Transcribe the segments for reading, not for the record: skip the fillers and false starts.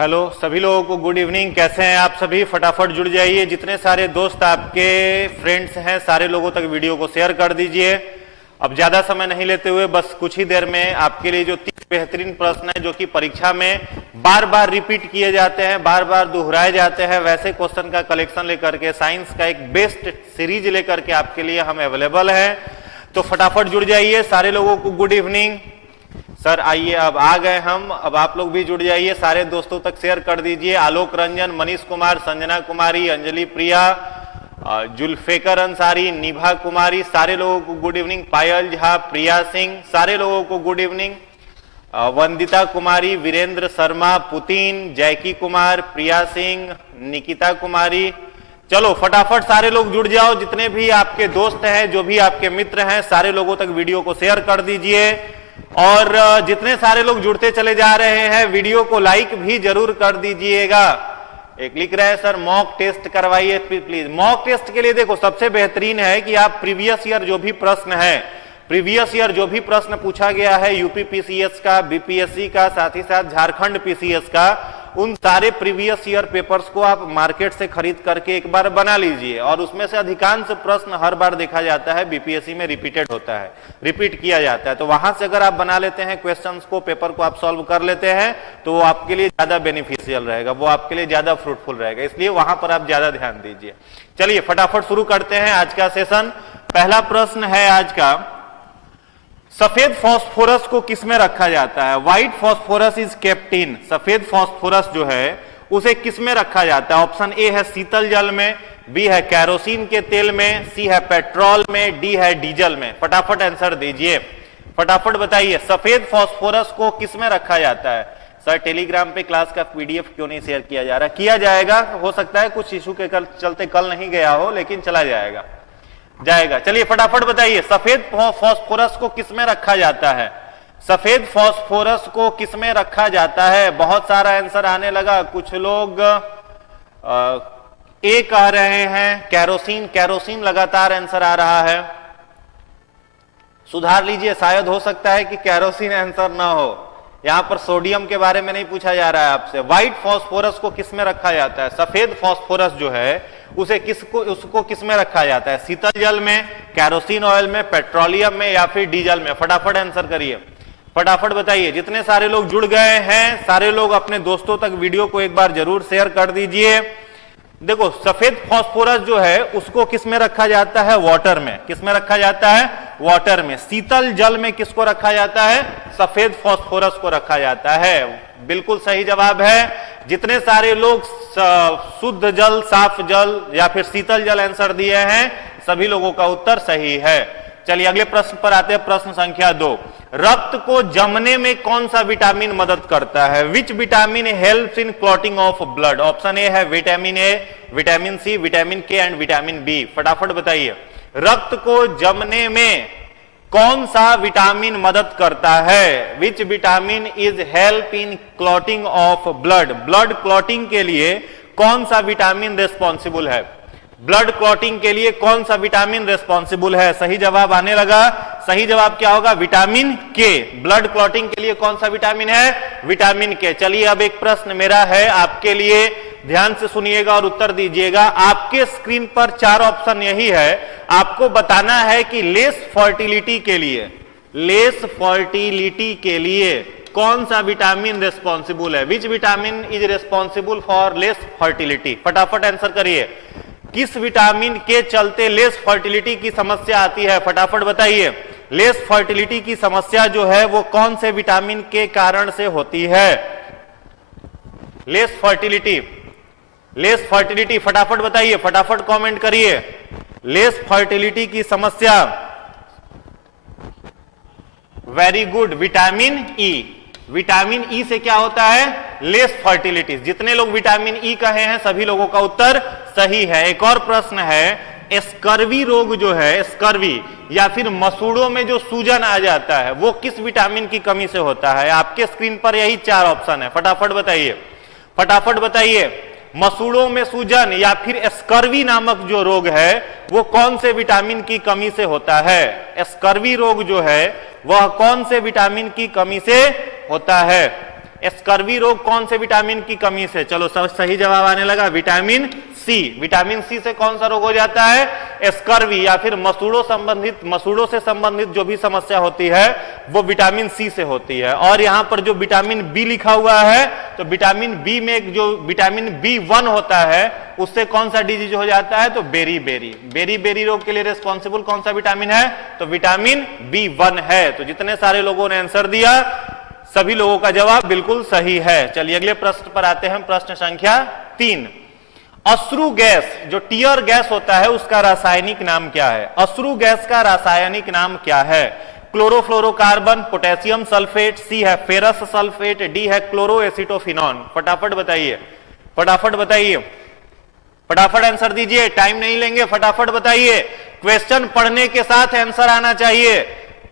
Hello सभी लोगों को गुड इवनिंग। कैसे हैं आप सभी? फटाफट जुड़ जाइए। जितने सारे दोस्त आपके फ्रेंड्स हैं सारे लोगों तक वीडियो को शेयर कर दीजिए। अब ज्यादा समय नहीं लेते हुए बस कुछ ही देर में आपके लिए जो 30 बेहतरीन प्रश्न है जो कि परीक्षा में बार बार रिपीट किए जाते हैं, बार बार दोहराए जाते हैं, वैसे क्वेश्चन का कलेक्शन लेकर के साइंस का एक बेस्ट सीरीज लेकर के आपके लिए हम अवेलेबल है। तो फटाफट जुड़ जाइए। सारे लोगों को गुड इवनिंग। सर आइए, अब आ गए हम, अब आप लोग भी जुड़ जाइए, सारे दोस्तों तक शेयर कर दीजिए। आलोक रंजन, मनीष कुमार, संजना कुमारी, अंजलि प्रिया, जुल्फेकर अंसारी, निभा कुमारी, सारे लोगों को गुड इवनिंग। पायल झा, प्रिया सिंह, सारे लोगों को गुड इवनिंग। वंदिता कुमारी, वीरेंद्र शर्मा, पुतिन, जैकी कुमार, प्रिया सिंह, निकिता कुमारी। चलो फटाफट सारे लोग जुड़ जाओ। जितने भी आपके दोस्त हैं, जो भी आपके मित्र हैं, सारे लोगों तक वीडियो को शेयर कर दीजिए। और जितने सारे लोग जुड़ते चले जा रहे हैं वीडियो को लाइक भी जरूर कर दीजिएगा। एक लिख रहा है सर मॉक टेस्ट करवाइए प्लीज। मॉक टेस्ट के लिए देखो सबसे बेहतरीन है कि आप प्रीवियस ईयर जो भी प्रश्न है, प्रीवियस ईयर जो भी प्रश्न पूछा गया है यूपी पीसीएस का, बीपीएससी का, साथ ही साथ झारखंड पीसीएस का, उन सारे प्रीवियस ईयर पेपर्स को आप मार्केट से खरीद करके एक बार बना लीजिए। और उसमें से अधिकांश प्रश्न हर बार देखा जाता है बीपीएससी में रिपीटेड होता है, रिपीट किया जाता है। तो वहां से अगर आप बना लेते हैं क्वेश्चंस को, पेपर को आप सॉल्व कर लेते हैं तो वो आपके लिए ज्यादा बेनिफिशियल रहेगा, वो आपके लिए ज्यादा फ्रूटफुल रहेगा, इसलिए वहां पर आप ज्यादा ध्यान दीजिए। चलिए फटाफट शुरू करते हैं आज का सेशन। पहला प्रश्न है आज का, सफेद फास्फोरस को किसमें रखा जाता है? White phosphorus is kept in. सफेद फास्फोरस जो है उसे किसमें रखा जाता है? ऑप्शन ए है शीतल जल में, बी है कैरोसिन के तेल में, सी है पेट्रोल में, डी है डीजल में। फटाफट आंसर दीजिए, फटाफट बताइए सफेद फास्फोरस को किसमें रखा जाता है? सर टेलीग्राम पे क्लास का पीडीएफ क्यों नहीं शेयर किया जा रहा? किया जाएगा, हो सकता है कुछ इशू के चलते कल नहीं गया हो, लेकिन चला जाएगा। चलिए फटाफट बताइए सफेद फास्फोरस को किसमें रखा जाता है? सफेद फास्फोरस को किसमें रखा जाता है? बहुत सारा आंसर आने लगा। कुछ लोग ए कह रहे हैं, कैरोसिन, कैरोसिन लगातार आंसर आ रहा है। सुधार लीजिए, शायद हो सकता है कि कैरोसिन आंसर ना हो। यहां पर सोडियम के बारे में नहीं पूछा जा रहा है आपसे। व्हाइट फास्फोरस को किसमें रखा जाता है? सफेद फास्फोरस जो है उसे उसको किसमें रखा जाता है? शीतल जल में, कैरोसिन ऑयल में, पेट्रोलियम में या फिर डीजल में? फटाफट आंसर करिए, फटाफट बताइए। जितने सारे लोग जुड़ गए हैं सारे लोग अपने दोस्तों तक वीडियो को एक बार जरूर शेयर कर दीजिए। देखो सफेद फास्फोरस जो है उसको किसमें रखा जाता है? वाटर में। किसमें रखा जाता है? वाटर में। शीतल जल में किसको रखा जाता है? सफेद फास्फोरस को रखा जाता है। बिल्कुल सही जवाब है। जितने सारे लोग शुद्ध जल, साफ जल या फिर शीतल जल आंसर दिए हैं सभी लोगों का उत्तर सही है। चलिए अगले प्रश्न पर आते हैं। प्रश्न संख्या 2, रक्त को जमने में कौन सा विटामिन मदद करता है? Which vitamin helps in clotting of blood? Option A है vitamin A, vitamin C, vitamin K and vitamin B. फटाफट बताइए रक्त को जमने में कौन सा विटामिन मदद करता है? Which vitamin is help in clotting of blood? Blood clotting के लिए कौन सा विटामिन रिस्पॉन्सिबल है? ब्लड क्लॉटिंग के लिए कौन सा विटामिन रिस्पॉन्सिबल है? सही जवाब आने लगा। सही जवाब क्या होगा? विटामिन के। ब्लड क्लॉटिंग के लिए कौन सा विटामिन है? विटामिन के। चलिए अब एक प्रश्न मेरा है आपके लिए, ध्यान से सुनिएगा और उत्तर दीजिएगा। आपके स्क्रीन पर 4 ऑप्शन यही है, आपको बताना है कि लेस फर्टिलिटी के लिए, लेस फर्टिलिटी के लिए कौन सा विटामिन रिस्पॉन्सिबल है? Which vitamin is responsible for less fertility? फटाफट आंसर करिए। किस विटामिन के चलते लेस फर्टिलिटी की समस्या आती है? फटाफट बताइए। लेस फर्टिलिटी की समस्या जो है वो कौन से विटामिन के कारण से होती है? लेस फर्टिलिटी, लेस फर्टिलिटी, फटाफट बताइए, फटाफट कमेंट करिए। लेस फर्टिलिटी की समस्या, very good, vitamin E. Vitamin E से क्या होता है? Less fertility. जितने लोग विटामिन ई कहे हैं सभी लोगों का उत्तर सही है। एक और प्रश्न है, स्कर्वी रोग जो है, स्कर्वी या फिर मसूड़ों में जो सूजन आ जाता है वो किस विटामिन की कमी से होता है? आपके स्क्रीन पर यही 4 ऑप्शन है, फटाफट बताइए, फटाफट बताइए। मसूड़ों में सूजन या फिर स्कर्वी नामक जो रोग है वो कौन से विटामिन की कमी से होता है? स्कर्वी रोग जो है वह कौन से विटामिन की कमी से होता है? स्कर्वी रोग कौन से विटामिन की कमी से? चलो सब सही जवाब आने लगा, विटामिन सी। विटामिन सी से कौन सा रोग हो जाता है? स्कर्वी, या फिर मसूड़ों से संबंधित जो भी समस्या होती है वो विटामिन सी से होती है। और यहां पर जो विटामिन बी लिखा हुआ है, तो विटामिन बी में जो विटामिन B1 होता है उससे कौन सा डिजीज हो जाता है? तो बेरी रोग के लिए रिस्पॉन्सिबल कौन सा विटामिन है? तो विटामिन B1 है। तो जितने सारे लोगों ने आंसर दिया, सभी लोगों का जवाब बिल्कुल सही है। चलिए अगले प्रश्न पर आते हैं, प्रश्न संख्या 3। अश्रु गैस, जो टीयर गैस होता है, उसका रासायनिक नाम क्या है? अश्रु गैस का रासायनिक नाम क्या है? क्लोरोफ्लोरोकार्बन, पोटेशियम सल्फेट, सी है फेरस सल्फेट, डी है क्लोरोएसिटोफिनॉन। फटाफट बताइए, फटाफट बताइए, फटाफट आंसर दीजिए, टाइम नहीं लेंगे, फटाफट बताइए। क्वेश्चन पढ़ने के साथ आंसर आना चाहिए।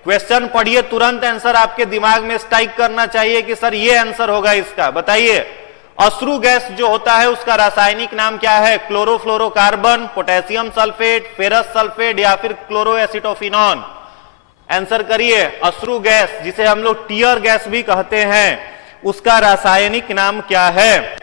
क्वेश्चन पढ़िए, तुरंत आंसर आपके दिमाग में स्ट्राइक करना चाहिए कि सर ये आंसर होगा इसका। बताइए, अश्रु गैस जो होता है उसका रासायनिक नाम क्या है? Chlorofluorocarbon, potassium sulphate, ferrous sulphate या फिर क्लोरोएसिटोफिनॉन? आंसर करिए। अश्रु गैस, जिसे हम लोग टीयर गैस भी कहते हैं, उसका रासायनिक नाम क्या है?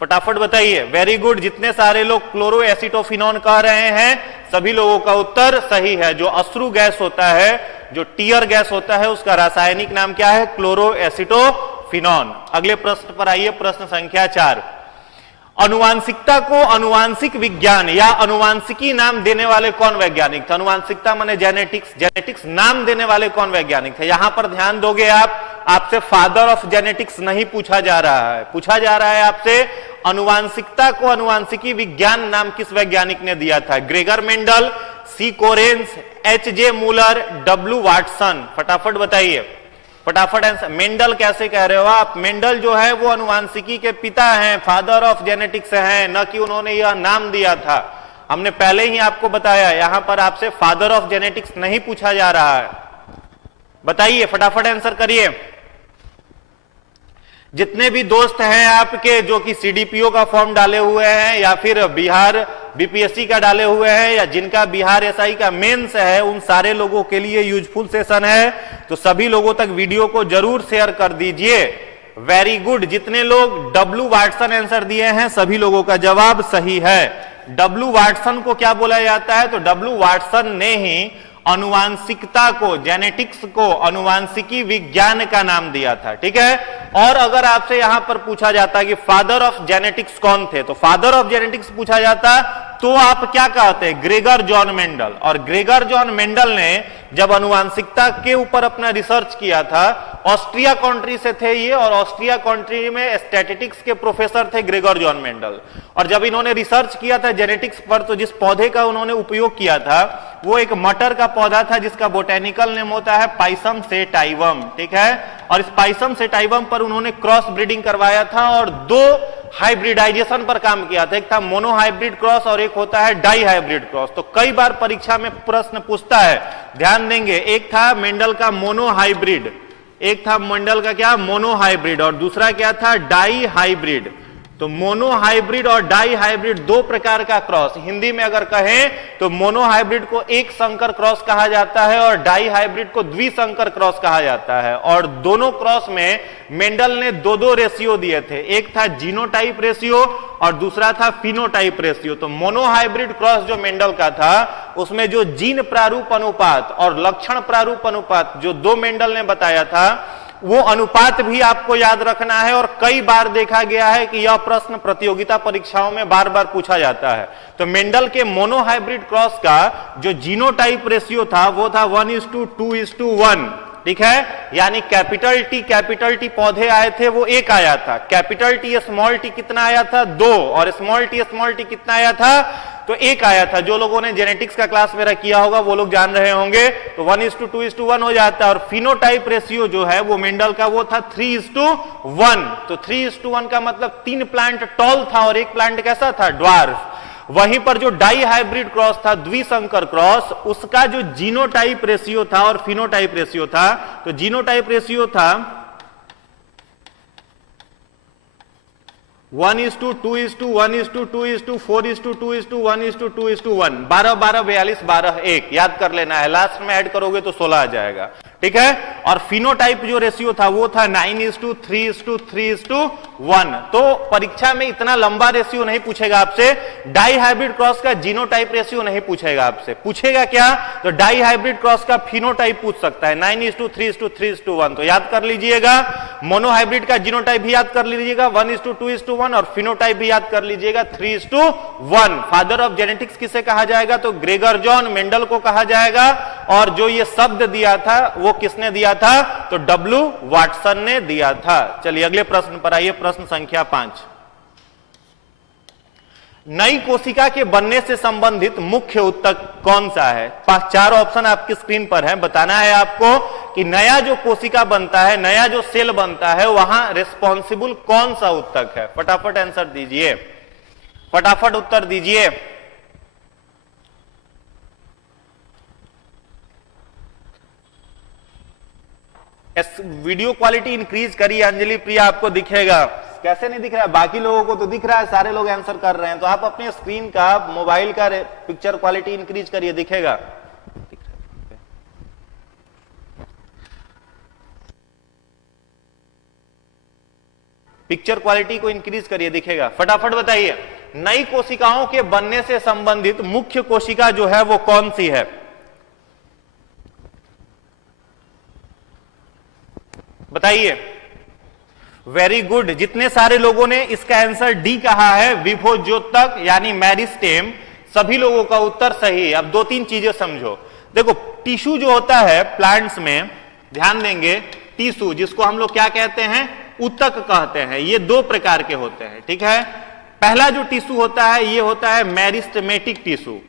फटाफट बताइए। वेरी गुड, जितने सारे लोग क्लोरोएसिटोफिनॉन कह रहे हैं सभी लोगों का उत्तर सही है। जो अश्रु गैस होता है, जो टीयर गैस होता है, उसका रासायनिक नाम क्या है? क्लोरोएसिटोफिनॉन। अगले प्रश्न पर आइए, प्रश्न संख्या 4। अनुवांशिकता को अनुवांशिक विज्ञान या अनुवांशिकी नाम देने वाले कौन वैज्ञानिक थे? अनुवांशिकता माने जेनेटिक्स, जेनेटिक्स नाम देने वाले कौन वैज्ञानिक थे? यहां पर ध्यान दोगे आप, आपसे फादर ऑफ जेनेटिक्स नहीं पूछा जा रहा है, पूछा जा रहा है आपसे अनुवांशिकता को अनुवांशिकी विज्ञान नाम किस वैज्ञानिक ने दिया था? Gregor Mendel, C Correns, H.J. Muller, W. Watson. फटाफट बताइए, फटाफट आंसर। मेंडल कैसे कह रहे हो आप? मेंडल जो है वो अनुवांशिकी के पिता हैं, फादर ऑफ जेनेटिक्स हैं, न कि उन्होंने यह नाम दिया था। हमने पहले ही आपको बताया, यहां पर आपसे फादर ऑफ जेनेटिक्स नहीं पूछा जा रहा है। बताइए, फटाफट आंसर करिए। जितने भी दोस्त हैं आपके जो कि सीडीपीओ का फॉर्म डाले हुए हैं या फिर बिहार बीपीएससी का डाले हुए हैं या जिनका बिहार एसआई का मेंस है, उन सारे लोगों के लिए यूजफुल सेशन है, तो सभी लोगों तक वीडियो को जरूर शेयर कर दीजिए। वेरी गुड, जितने लोग W. वाटसन आंसर दिए हैं सभी लोगों का जवाब सही है। W. वाटसन को क्या बोला जाता है? तो W. वाटसन ने ही अनुवांशिकता को, जेनेटिक्स को अनुवांशिकी विज्ञान का नाम दिया था। ठीक है। और अगर आपसे यहां पर पूछा जाता कि फादर ऑफ जेनेटिक्स कौन थे, तो फादर ऑफ जेनेटिक्स पूछा जाता तो आप क्या कहते? Gregor John Mendel. और ग्रेगर जॉन मेंडल ने जब अनुवांशिकता के ऊपर अपना रिसर्च किया था, ऑस्ट्रिया कंट्री से थे ये, और ऑस्ट्रिया कंट्री में स्टैटिस्टिक्स के प्रोफेसर थे ग्रेगर जॉन मेंडल। और जब इन्होंने रिसर्च किया था जेनेटिक्स पर, तो जिस पौधे का उन्होंने उपयोग किया था वो एक मटर का पौधा था जिसका बोटेनिकल नेम होता है पाइसम सेटाइवम। ठीक है। और इस पाइसम सेटाइवम पर उन्होंने क्रॉस ब्रीडिंग करवाया था और 2 हाइब्रिडाइजेशन पर काम किया था। एक था मोनो हाइब्रिड क्रॉस और एक होता है डाई हाइब्रिड क्रॉस। तो कई बार परीक्षा में प्रश्न पूछता है, ध्यान देंगे। एक था मेंडल का मोनो हाइब्रिड, एक था मेंडल का क्या? मोनो हाइब्रिड, और दूसरा क्या था? Di hybrid. तो मोनो हाइब्रिड और डाई हाइब्रिड 2 प्रकार का क्रॉस। हिंदी में अगर कहें तो मोनो हाइब्रिड को एक संकर क्रॉस कहा जाता है और डाई हाइब्रिड को द्विसंकर क्रॉस कहा जाता है। और दोनों क्रॉस में मेंडल ने 2-2 रेशियो दिए थे। एक था जीनोटाइप रेशियो और दूसरा था फिनोटाइप रेशियो। तो मोनो हाइब्रिड क्रॉस जो मेंडल का था, उसमें जो जीन प्रारूप अनुपात और लक्षण प्रारूप अनुपात जो 2 मेंडल ने बताया था, वो अनुपात भी आपको याद रखना है। और कई बार देखा गया है कि यह प्रश्न प्रतियोगिता परीक्षाओं में बार बार पूछा जाता है। तो मेंडल के मोनो हाइब्रिड क्रॉस का जो जीनोटाइप रेशियो था वो था 1:2:1। ठीक है। यानी कैपिटल टी पौधे आए थे वो 1 आया था, कैपिटल टी स्मॉल टी कितना आया था? 2, और स्मॉल टी कितना आया था? तो 1 आया था। जो लोगों ने जेनेटिक्स का क्लास मेरा किया होगा वो लोग जान रहे होंगे। तो 1:2:1 हो जाता है। और फिनोटाइप रेशियो जो है वो मेंडल का वो था 3:1। तो 3:1 का मतलब 3 प्लांट टॉल था और 1 प्लांट कैसा था? ड्वार्फ। वहीं पर जो डाई हाइब्रिड क्रॉस था, द्विसंकर क्रॉस, उसका जो जीनोटाइप रेशियो था और फिनोटाइप रेशियो था, तो जीनोटाइप रेशियो था 1:2:1:2:4:2:1:2:1 12-12 42 12 1। याद कर लेना है, लास्ट में ऐड करोगे तो 16 आ जाएगा। ठीक है। और फिनोटाइप जो रेशियो था वो था 9:3:3:1। तो परीक्षा में इतना लंबा रेशियो नहीं पूछेगा आपसे। डाई हाइब्रिड क्रॉस का जीनोटाइप रेशियो नहीं पूछेगा आपसे। पूछेगा क्या? तो डाई हाइब्रिड क्रॉस का फिनोटाइप पूछ सकता है 9:3:3:1। तो याद कर लीजिएगा। मोनोहाइब्रिड का जीनोटाइप भी याद कर लीजिएगा 1:2:1 और फिनोटाइप भी याद कर लीजिएगा 3:1। फादर ऑफ जेनेटिक्स किसे कहा जाएगा? तो ग्रेगर जॉन मेंडल को कहा जाएगा। और जो ये शब्द दिया था वो किसने दिया था? तो डब्ल्यू वाटसन ने दिया था। चलिए अगले प्रश्न पर आइए। प्रश्न संख्या 5। नई कोशिका के बनने से संबंधित मुख्य ऊतक कौन सा है? 4 ऑप्शन आपकी स्क्रीन पर है। बताना है आपको कि नया जो कोशिका बनता है, नया जो सेल बनता है, वहां रिस्पॉन्सिबल कौन सा ऊतक है? फटाफट आंसर दीजिए, फटाफट उत्तर दीजिए। वीडियो क्वालिटी इंक्रीज करिए अंजलि प्रिया, आपको दिखेगा। कैसे नहीं दिख रहा है? बाकी लोगों को तो दिख रहा है, सारे लोग आंसर कर रहे हैं। तो आप अपने स्क्रीन का, मोबाइल का पिक्चर क्वालिटी इंक्रीज करिए, दिखेगा। पिक्चर क्वालिटी को इंक्रीज करिए, दिखेगा। फटाफट बताइए, नई कोशिकाओं के बनने से संबंधित मुख्य कोशिका जो है वो कौन सी है? बताइए। Very good. जितने सारे लोगों ने इसका आंसर डी कहा है, विभोज्योतक यानी मेरिस्टेम, सभी लोगों का उत्तर सही है। अब 2-3 चीजें समझो। देखो, टिश्यू जो होता है प्लांट्स में, ध्यान देंगे, टिश्यू जिसको हम लोग क्या कहते हैं? ऊतक कहते हैं। ये 2 प्रकार के होते हैं, ठीक है। पहला जो टिश्यू होता है ये होता है मेरिस्टेमेटिक टिश्यू।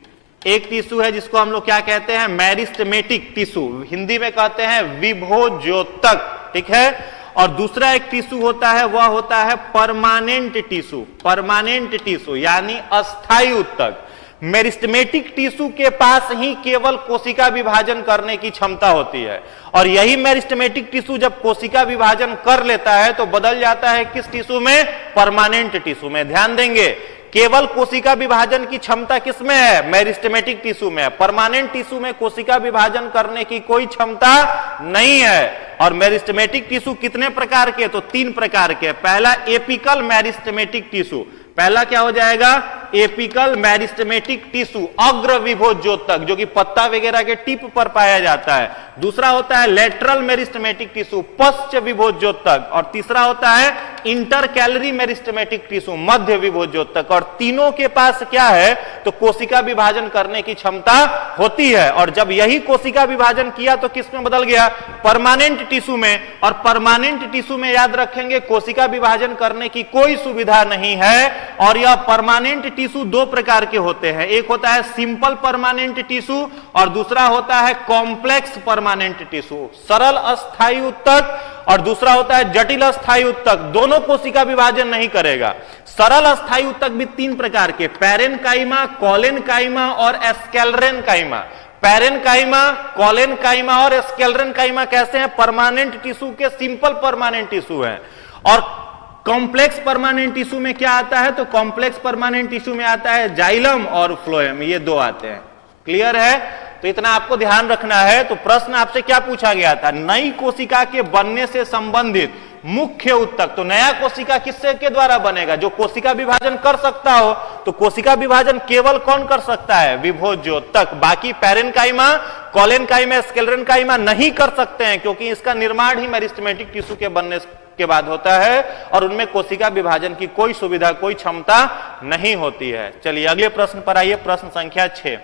एक टिश्यू है जिसको हम लोग क्या कहते हैं? मेरिस्टेमेटिक टिश्यू, हिंदी में कहते हैं विभोज्योतक, ठीक है। और दूसरा एक टिश्यू होता है, वह होता है परमानेंट टिश्यू। परमानेंट टिश्यू यानी अस्थायी ऊतक। मेरिस्टेमेटिक टिश्यू के पास ही केवल कोशिका विभाजन करने की क्षमता होती है, और यही मेरिस्टेमेटिक टिश्यू जब कोशिका विभाजन कर लेता है तो बदल जाता है किस टिश्यू में? परमानेंट टिश्यू में। ध्यान देंगे, केवल कोशिका विभाजन की क्षमता किसमें है? मेरिस्टेमेटिक टिश्यू में। परमानेंट टिश्यू में कोशिका विभाजन करने की कोई क्षमता नहीं है। और मेरिस्टेमेटिक टिश्यू कितने प्रकार के? तो 3 प्रकार के। पहला एपिकल मेरिस्टेमेटिक टिश्यू, पहला क्या हो जाएगा? एपिकल मेरिस्टेमेटिक टिश्यू, अग्र विभोज्योतक, जो कि पत्ता वगैरह के टिप पर पाया जाता है। दूसरा होता है लेटरल मेरिस्टेमेटिक टिश्यू, पश्च विभोज्योतक। और तीसरा होता है इंटरकैलरी मेरिस्टेमेटिक टिश्यू, मध्य विभोज्योतक। और तीनों के पास क्या है? तो कोशिका विभाजन करने की क्षमता होती है। और जब यही कोशिका विभाजन किया तो किस में बदल गया? परमानेंट टिश्यू में। और परमानेंट टिश्यू में याद रखेंगे कोशिका विभाजन करने की कोई सुविधा नहीं है। और यह परमानेंट टिश्यू 2 प्रकार के होते हैं। एक होता है सिंपल परमानेंट टिश्यू और दूसरा होता है कॉम्प्लेक्स परमानेंट टिश्यू, सरल अस्थायी ऊतक। और दूसरा होता है जटिल अस्थायी ऊतक। दोनों कोशिका विभाजन नहीं करेगा। सरल अस्थायी ऊतक भी 3 प्रकार के, पैरेनकाइमा, कोलेनकाइमा और एस्केलरेनकाइमा। पैरेनकाइमा, कोलेनकाइमा और एस्केलरेनकाइमा कैसे हैं? परमानेंट टिश्यू के सिंपल परमानेंट टिश्यू हैं। और कॉम्प्लेक्स परमानेंट टिश्यू में क्या आता है? तो कॉम्प्लेक्स परमानेंट टिश्यू में आता है जाइलम और फ्लोएम, ये 2 आते हैं। क्लियर है? तो इतना आपको ध्यान रखना है। तो प्रश्न आपसे क्या पूछा गया था? नई कोशिका के बनने से संबंधित मुख्य ऊतक। तो नया कोशिका किससे के द्वारा बनेगा? जो कोशिका विभाजन कर सकता हो। तो कोशिका विभाजन केवल कौन कर सकता है? विभोज्योतक। बाकी पैरेनकाइमा, कोलेनकाइमा, एस्केलरेनकाइमा नहीं कर सकते हैं, क्योंकि इसका निर्माण ही मेरिस्टेमेटिक टिश्यू के बनने के बाद होता है और उनमें कोशिका विभाजन की कोई सुविधा, कोई क्षमता नहीं होती है। चलिए अगले प्रश्न पर आइए। प्रश्न संख्या 6,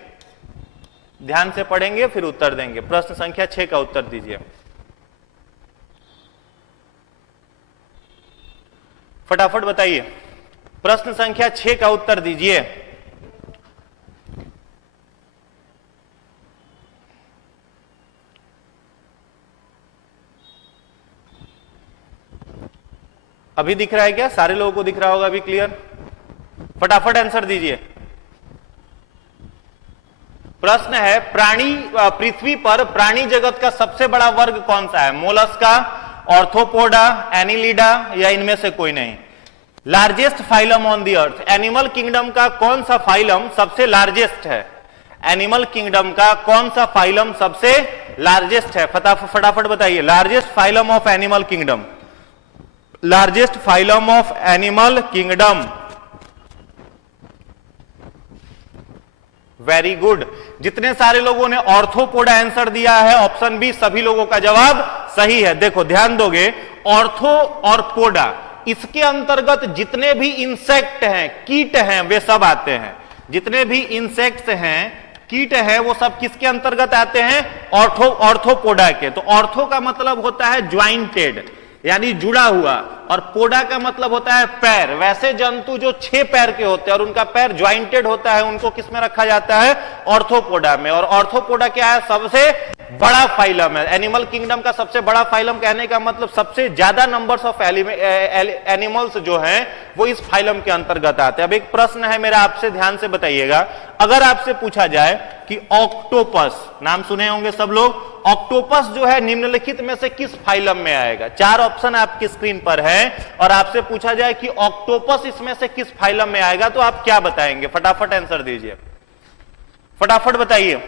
ध्यान से पढ़ेंगे फिर उत्तर देंगे। प्रश्न संख्या 6 का उत्तर दीजिए, फटाफट बताइए। प्रश्न संख्या 6 का उत्तर दीजिए। अभी दिख रहा है क्या? सारे लोगों को दिख रहा होगा अभी क्लियर? फटाफट आंसर दीजिए। प्रश्न है, पृथ्वी पर प्राणी जगत का सबसे बड़ा वर्ग कौन सा है? मोलस्का, ऑर्थोपोडा, एनिलिडा या इनमें से कोई नहीं? Largest phylum on the earth, animal kingdom का कौन सा फाइलम सबसे लार्जेस्ट है? एनिमल किंगडम का कौन सा फाइलम सबसे लार्जेस्ट है? फटाफट बताइए, largest phylum of animal kingdom, largest phylum of animal kingdom. Very good, जितने सारे लोगों ने ऑर्थोपोडा आंसर दिया है ऑप्शन बी, सभी लोगों का जवाब सही है। देखो ध्यान दोगे, ऑर्थो और पोडा, इसके अंतर्गत जितने भी इंसेक्ट हैं, कीट हैं, वे सब आते हैं। जितने भी इंसेक्ट्स हैं, कीट है, वो सब किसके अंतर्गत आते हैं? ऑर्थोपोडा के। तो ऑर्थो का मतलब होता है ज्वाइंटेड, यानी जुड़ा हुआ, और पोडा का मतलब होता है पैर। वैसे जंतु जो 6 पैर के होते हैं और उनका पैर ज्वाइंटेड होता है, उनको किस में रखा जाता है? ऑर्थोपोडा में। और ऑर्थोपोडा क्या है? सबसे बड़ा फाइलम है। एनिमल किंगडम का सबसे बड़ा फाइलम कहने का मतलब सबसे ज्यादा नंबर्स ऑफ एनिमल्स जो हैं वो इस फाइलम के अंतर्गत आते हैं। अब एक प्रश्न है मेरा आपसे, ध्यान से बताइएगा। अगर आपसे पूछा जाए कि ऑक्टोपस, नाम सुने होंगे सब लोग, ऑक्टोपस जो है निम्नलिखित में से किस फाइलम में आएगा? 4 ऑप्शन आपकी स्क्रीन पर है और आपसे पूछा जाए कि ऑक्टोपस इसमें से किस फाइलम में आएगा, तो आप क्या बताएंगे? फटाफट आंसर दीजिए, फटाफट बताइए।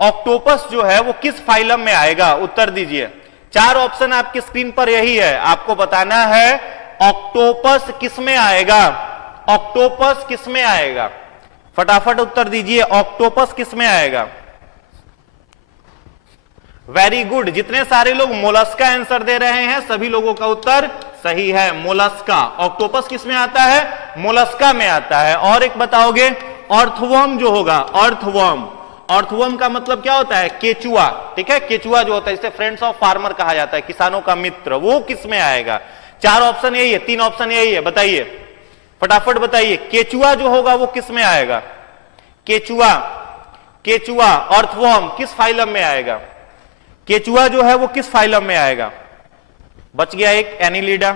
ऑक्टोपस जो है वो किस फाइलम में आएगा? उत्तर दीजिए। 4 ऑप्शन आपकी स्क्रीन पर यही है, आपको बताना है ऑक्टोपस किस में आएगा, ऑक्टोपस किस में आएगा। फटाफट उत्तर दीजिए, ऑक्टोपस किस में आएगा? वेरी गुड, जितने सारे लोग मोलस्का आंसर दे रहे हैं सभी लोगों का उत्तर सही है, मोलस्का। ऑक्टोपस किस में आता है? मोलस्का में आता है। और एक बताओगे, अर्थवर्म जो होगा, अर्थवर्म, अर्थवर्म का मतलब क्या होता है? केचुआ, ठीक है, केचुआ जो होता है, जिसे फ्रेंड्स ऑफ फार्मर कहा जाता है, किसानों का मित्र, वो किस में आएगा? 4 ऑप्शन यही है, 3 ऑप्शन यही है, बताइए, फटाफट बताइए। केचुआ जो होगा वो किस में आएगा? केचुआ, केचुआ, अर्थवर्म किस फाइलम में आएगा? केचुआ जो है वो किस फाइलम में आएगा? बच गया एक, एनिलिडा।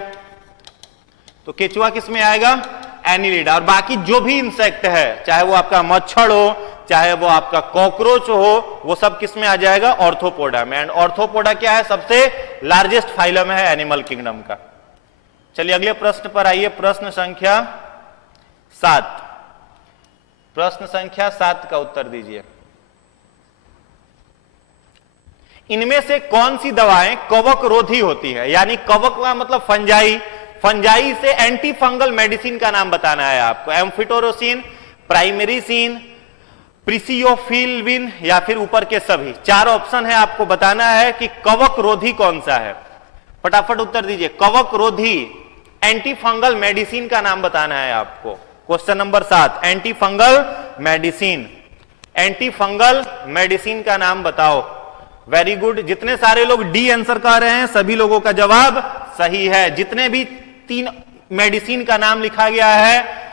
तो केचुआ किस में आएगा? एनिलिडा। और बाकी जो भी इंसेक्ट है, चाहे वो आपका मच्छर हो, चाहे वो आपका कॉकरोच हो, वो सब किस में आ जाएगा? ऑर्थोपोडा में। एंड ऑर्थोपोडा क्या है? सबसे लार्जेस्ट फाइलम है एनिमल किंगडम का। चलिए अगले प्रश्न पर आइए, प्रश्न संख्या 7। प्रश्न संख्या 7 का उत्तर दीजिए। इनमें से कौन सी दवाएं कवक रोधी होती है? यानी कवक का मतलब फंजाई, फंजाई से एंटी फंगल मेडिसिन का नाम बताना है आपको। एम्फिटोरोसिन, प्राइमेरिसिन, प्रिसियोफिलविन या फिर ऊपर के सभी। 4 ऑप्शन है, आपको बताना है कि कवक रोधी कौन सा है। फटाफट उत्तर दीजिए। कवक रोधी एंटी फंगल मेडिसिन का नाम बताना है आपको। Question number 7, anti fungal medicine, anti fungal medicine का नाम बताओ। वेरी गुड, जितने सारे लोग डी आंसर कर रहे हैं सभी लोगों का जवाब सही है। जितने भी 3 मेडिसिन का नाम लिखा गया है,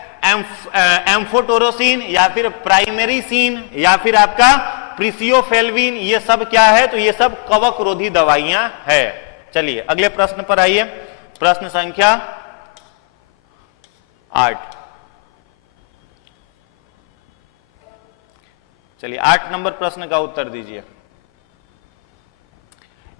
एम्फोटोरोसिन या फिर प्राइमेरिसिन या फिर आपका प्रिसियोफेल्विन, ये सब क्या है? तो ये सब कवक रोधी दवाइयां है। चलिए अगले प्रश्न पर आइए, प्रश्न संख्या 8। चलिए 8 नंबर प्रश्न का उत्तर दीजिए।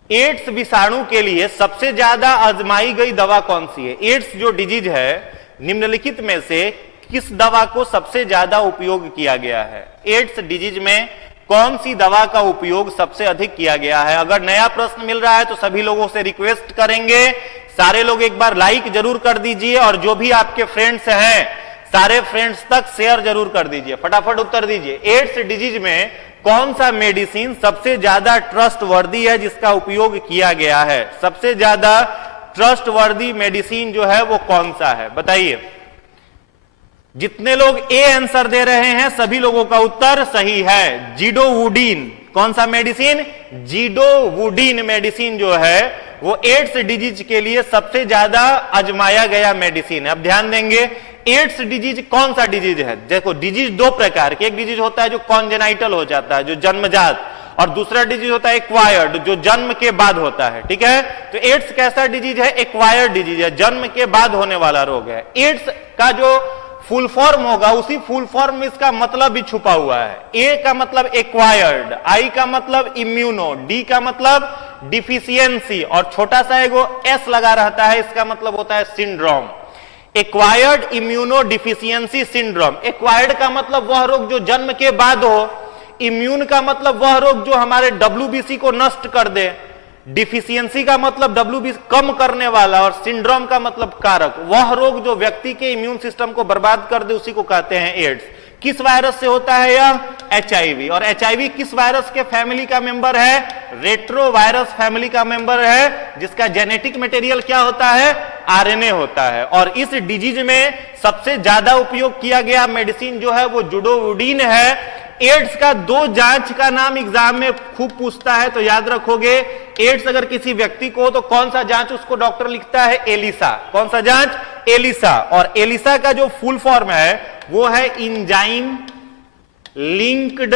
एड्स विषाणु के लिए सबसे ज्यादा आजमाई गई दवा कौन सी है? एड्स जो डिजीज है, निम्नलिखित में से किस दवा को सबसे ज्यादा उपयोग किया गया है? एड्स डिजीज में कौन सी दवा का उपयोग सबसे अधिक किया गया है? अगर नया प्रश्न मिल रहा है तो सभी लोगों से रिक्वेस्ट करेंगे, सारे लोग एक बार लाइक जरूर कर दीजिए और जो भी आपके फ्रेंड्स हैं सारे फ्रेंड्स तक शेयर जरूर कर दीजिए। फटाफट उत्तर दीजिए। एड्स डिजीज में कौन सा मेडिसिन सबसे ज्यादा ट्रस्टवर्दी है जिसका उपयोग किया गया है? सबसे ज्यादा ट्रस्टवर्दी मेडिसिन जो है वो कौन सा है? बताइए। जितने लोग ए आंसर दे रहे हैं सभी लोगों का उत्तर सही है, जीडोवुडीन। कौन सा मेडिसिन? जीडोवुडीन मेडिसिन जो है वो एड्स डिजीज के लिए सबसे ज्यादा आजमाया गया मेडिसिन है। अब ध्यान देंगे, एड्स डिजीज कौन सा डिजीज है? देखो, डिजीज 2 प्रकार के, एक डिजीज होता है जो कॉन्जेनाइटल हो जाता है, जो जन्मजात, और दूसरा डिजीज होता है एक्वायर्ड, जो जन्म के बाद होता है। ठीक है, तो एड्स कैसा डिजीज है? एक्वायर्ड डिजीज है, जन्म के बाद होने वाला रोग है। एड्स का जो फुल फॉर्म होगा उसी फुल फॉर्म में इसका मतलब भी छुपा हुआ है। ए का मतलब एक्वायर्ड, आई का मतलब इम्यूनो, डी का मतलब डिफिशियंसी और छोटा सा एगो एस लगा रहता है, इसका मतलब होता है syndrome. Acquired immuno deficiency syndrome. Acquired का मतलब वह रोग जो जन्म के बाद हो, इम्यून का मतलब वह रोग जो हमारे WBC को नष्ट कर दे, डिफिशियंसी का मतलब WBC कम करने वाला, और सिंड्रोम का मतलब कारक, वह रोग जो व्यक्ति के इम्यून सिस्टम को बर्बाद कर दे उसी को कहते हैं एड्स। किस वायरस से होता है यह? HIV। और HIV किस वायरस के फैमिली का मेंबर है? रेट्रो वायरस फैमिली का मेंबर है, जिसका जेनेटिक मटेरियल क्या होता है? RNA होता है। और इस डिजीज में सबसे ज्यादा उपयोग किया गया मेडिसिन जो है वो जुडोवुडीन है। एड्स का 2 जांच का नाम एग्जाम में खूब पूछता है, तो याद रखोगे एड्स अगर किसी व्यक्ति को, तो कौन सा जांच उसको डॉक्टर लिखता है? एलिसा। कौन सा जांच? एलिसा। और एलिसा का जो फुल फॉर्म है वो है इंजाइम लिंक्ड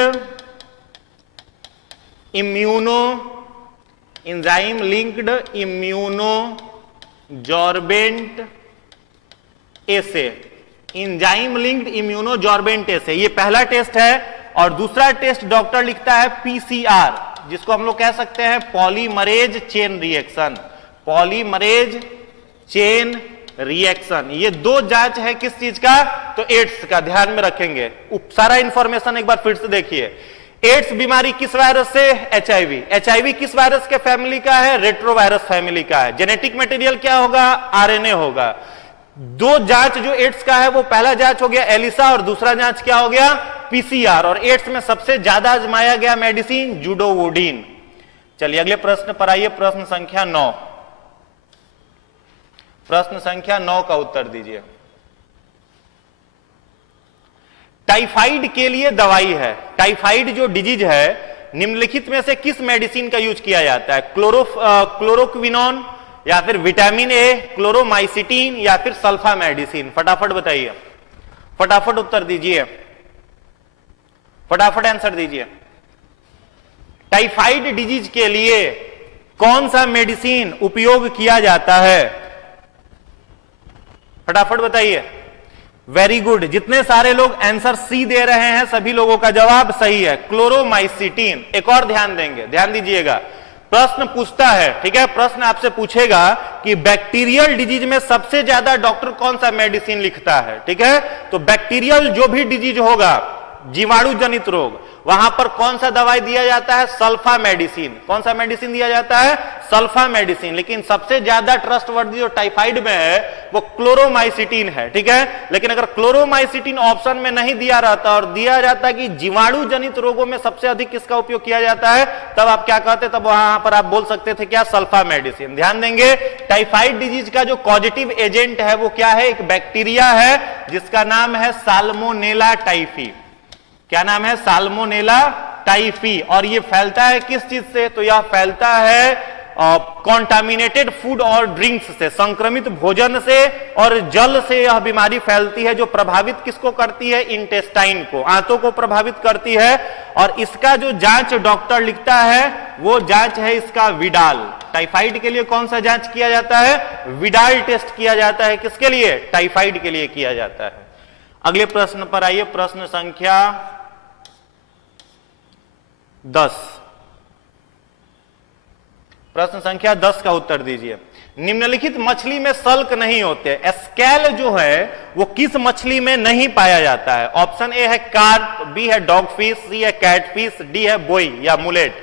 इम्यूनो जॉर्बेंट एसे। इंजाइम लिंक्ड इम्यूनो जॉर्बेंट एसे, ये पहला टेस्ट है। और दूसरा टेस्ट डॉक्टर लिखता है PCR, जिसको हम लोग कह सकते हैं polymerase chain reaction. Polymerase chain reaction, ये 2 जांच है किस चीज का? तो एड्स का। ध्यान में रखेंगे, सारा इंफॉर्मेशन एक बार फिर से देखिए। एड्स बीमारी किस वायरस से? HIV। HIV किस वायरस के फैमिली का है? रेट्रो वायरस फैमिली का है। जेनेटिक मटेरियल क्या होगा? RNA होगा। 2 जांच जो एड्स का है वो पहला जांच हो गया एलिसा, और दूसरा जांच क्या हो गया? PCR। और एड्स में सबसे ज्यादा आजमाया गया मेडिसिन जुडोवुडीन। चलिए अगले प्रश्न पर आइए, प्रश्न संख्या 9। प्रश्न संख्या 9 का उत्तर दीजिए। टाइफाइड के लिए दवाई है। टाइफाइड जो डिजीज है, निम्नलिखित में से किस मेडिसिन का यूज किया जाता है? क्लोरोक्विनोन, या फिर विटामिन ए, क्लोरोमाइसिटीन, या फिर सल्फा मेडिसिन? फटाफट बताइए, फटाफट उत्तर दीजिए, फटाफट आंसर दीजिए। टाइफाइड डिजीज के लिए कौन सा मेडिसिन उपयोग किया जाता है? फटाफट बताइए। वेरी गुड, जितने सारे लोग आंसर सी दे रहे हैं सभी लोगों का जवाब सही है, क्लोरोमाइसिटीन। एक और ध्यान देंगे, ध्यान दीजिएगा। प्रश्न पूछता है, ठीक है, प्रश्न आपसे पूछेगा कि बैक्टीरियल डिजीज में सबसे ज्यादा डॉक्टर कौन सा मेडिसिन लिखता है, ठीक है? तो बैक्टीरियल जो भी डिजीज होगा, जीवाणु जनित रोग, वहां पर कौन सा दवाई दिया जाता है? Sulfa medicine. कौन सा मेडिसिन दिया जाता है? Sulfa medicine. लेकिन सबसे ज्यादा ट्रस्टवर्दी जो टाइफाइड में है वो क्लोरोमाइसिटीन है, ठीक है? लेकिन अगर क्लोरोमाइसिटीन ऑप्शन में नहीं दिया रहता और दिया जाता कि जीवाणु जनित रोगों में सबसे अधिक किसका उपयोग किया जाता है, तब आप क्या कहते? तब वहां पर आप बोल सकते थे क्या? Sulfa medicine. ध्यान देंगे, टाइफाइड डिजीज का जो कॉजेटिव एजेंट है वो क्या है? एक बैक्टीरिया है जिसका नाम है साल्मोनेला टाइफी। क्या नाम है? Salmonella typhi. और ये फैलता है किस चीज से? तो यह फैलता है कॉन्टामिनेटेड फूड और ड्रिंक्स से, संक्रमित भोजन से और जल से यह बीमारी फैलती है, जो प्रभावित किसको करती है? इंटेस्टाइन को, आंतों को प्रभावित करती है। और इसका जो जांच डॉक्टर लिखता है वो जांच है इसका विडाल। टाइफाइड के लिए कौन सा जांच किया जाता है? विडाल टेस्ट किया जाता है। किसके लिए? टाइफाइड के लिए किया जाता है। अगले प्रश्न पर आइए, प्रश्न संख्या 10। प्रश्न संख्या 10 का उत्तर दीजिए। निम्नलिखित मछली में सल्क नहीं होते। स्केल जो है वो किस मछली में नहीं पाया जाता है? ऑप्शन ए है कार्प, बी है डॉगफिश, सी है कैटफिश, डी है बोई या मुलेट।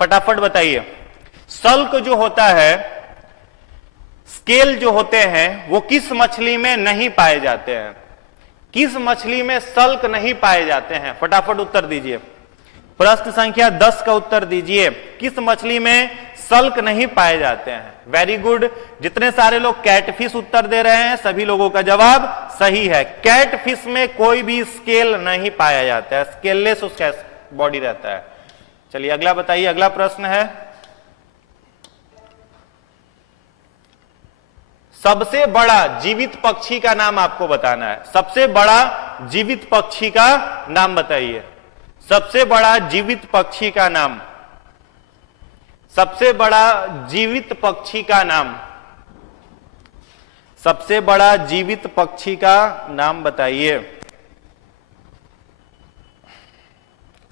फटाफट बताइए। सल्क जो होता है, स्केल जो होते हैं, वो किस मछली में नहीं पाए जाते हैं? किस मछली में सल्क नहीं पाए जाते हैं? फटाफट उत्तर दीजिए। प्रश्न संख्या 10 का उत्तर दीजिए। किस मछली में सल्क नहीं पाए जाते हैं? वेरी गुड, जितने सारे लोग कैटफिश उत्तर दे रहे हैं सभी लोगों का जवाब सही है। कैटफिश में कोई भी स्केल नहीं पाया जाता है, स्केललेस उसका बॉडी रहता है। चलिए अगला बताइए। अगला प्रश्न है, सबसे बड़ा जीवित पक्षी का नाम आपको बताना है। सबसे बड़ा जीवित पक्षी का नाम बताइए। सबसे बड़ा जीवित पक्षी का नाम, सबसे बड़ा जीवित पक्षी का नाम, सबसे बड़ा जीवित पक्षी का नाम बताइए।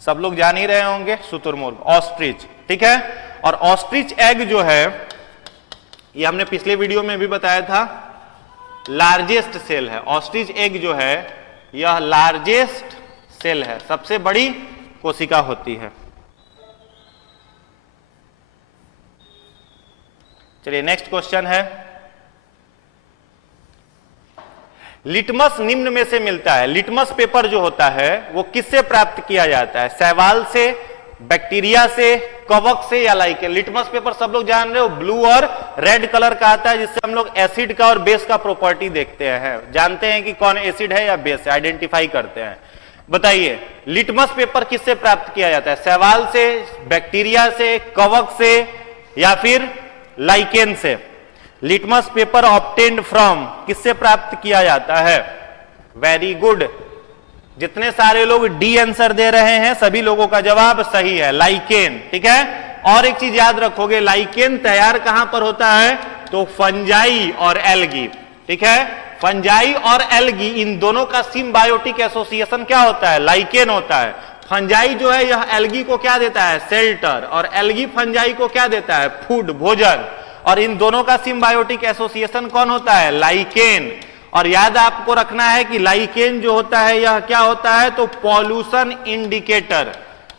सब लोग जान ही रहे होंगे, शुतुरमुर्ग, ऑस्ट्रिच, ठीक है। और ऑस्ट्रिच एग जो है, ये हमने पिछले वीडियो में भी बताया था, लार्जेस्ट सेल है। ऑस्ट्रिच एग जो है यह लार्जेस्ट सेल है, सबसे बड़ी कोशिका होती है। चलिए नेक्स्ट क्वेश्चन है, लिटमस निम्न में से मिलता है। लिटमस पेपर जो होता है वो किससे प्राप्त किया जाता है? शैवाल से, बैक्टीरिया से, कवक से या लाइकेन? लिटमस पेपर सब लोग जान रहे हो ब्लू और रेड कलर का आता है, जिससे हम लोग एसिड का और बेस का प्रॉपर्टी देखते हैं, जानते हैं कि कौन एसिड है या बेस है, आइडेंटिफाई करते हैं। बताइए लिटमस पेपर किससे प्राप्त किया जाता है? शैवाल से, बैक्टीरिया से, कवक से या फिर लाइकेन से? लिटमस पेपर ऑब्टेन्ड फ्रॉम किससे प्राप्त किया जाता है? वेरी गुड, जितने सारे लोग डी आंसर दे रहे हैं सभी लोगों का जवाब सही है, लाइकेन। ठीक है, और एक चीज याद रखोगे, लाइकेन तैयार कहां पर होता है? तो फंजाई और एल्गी। ठीक है, फंजाई और एल्गी इन दोनों का सिम्बायोटिक एसोसिएशन क्या होता है? लाइकेन होता है। फंजाई जो है यह एल्गी को क्या देता है? शेल्टर, और एल्गी फंजाई को क्या देता है? फूड, भोजन। और इन दोनों का सिम्बायोटिक एसोसिएशन कौन होता है? लाइकेन। और याद आपको रखना है कि लाइकेन जो होता है यह क्या होता है? तो पॉल्यूशन इंडिकेटर।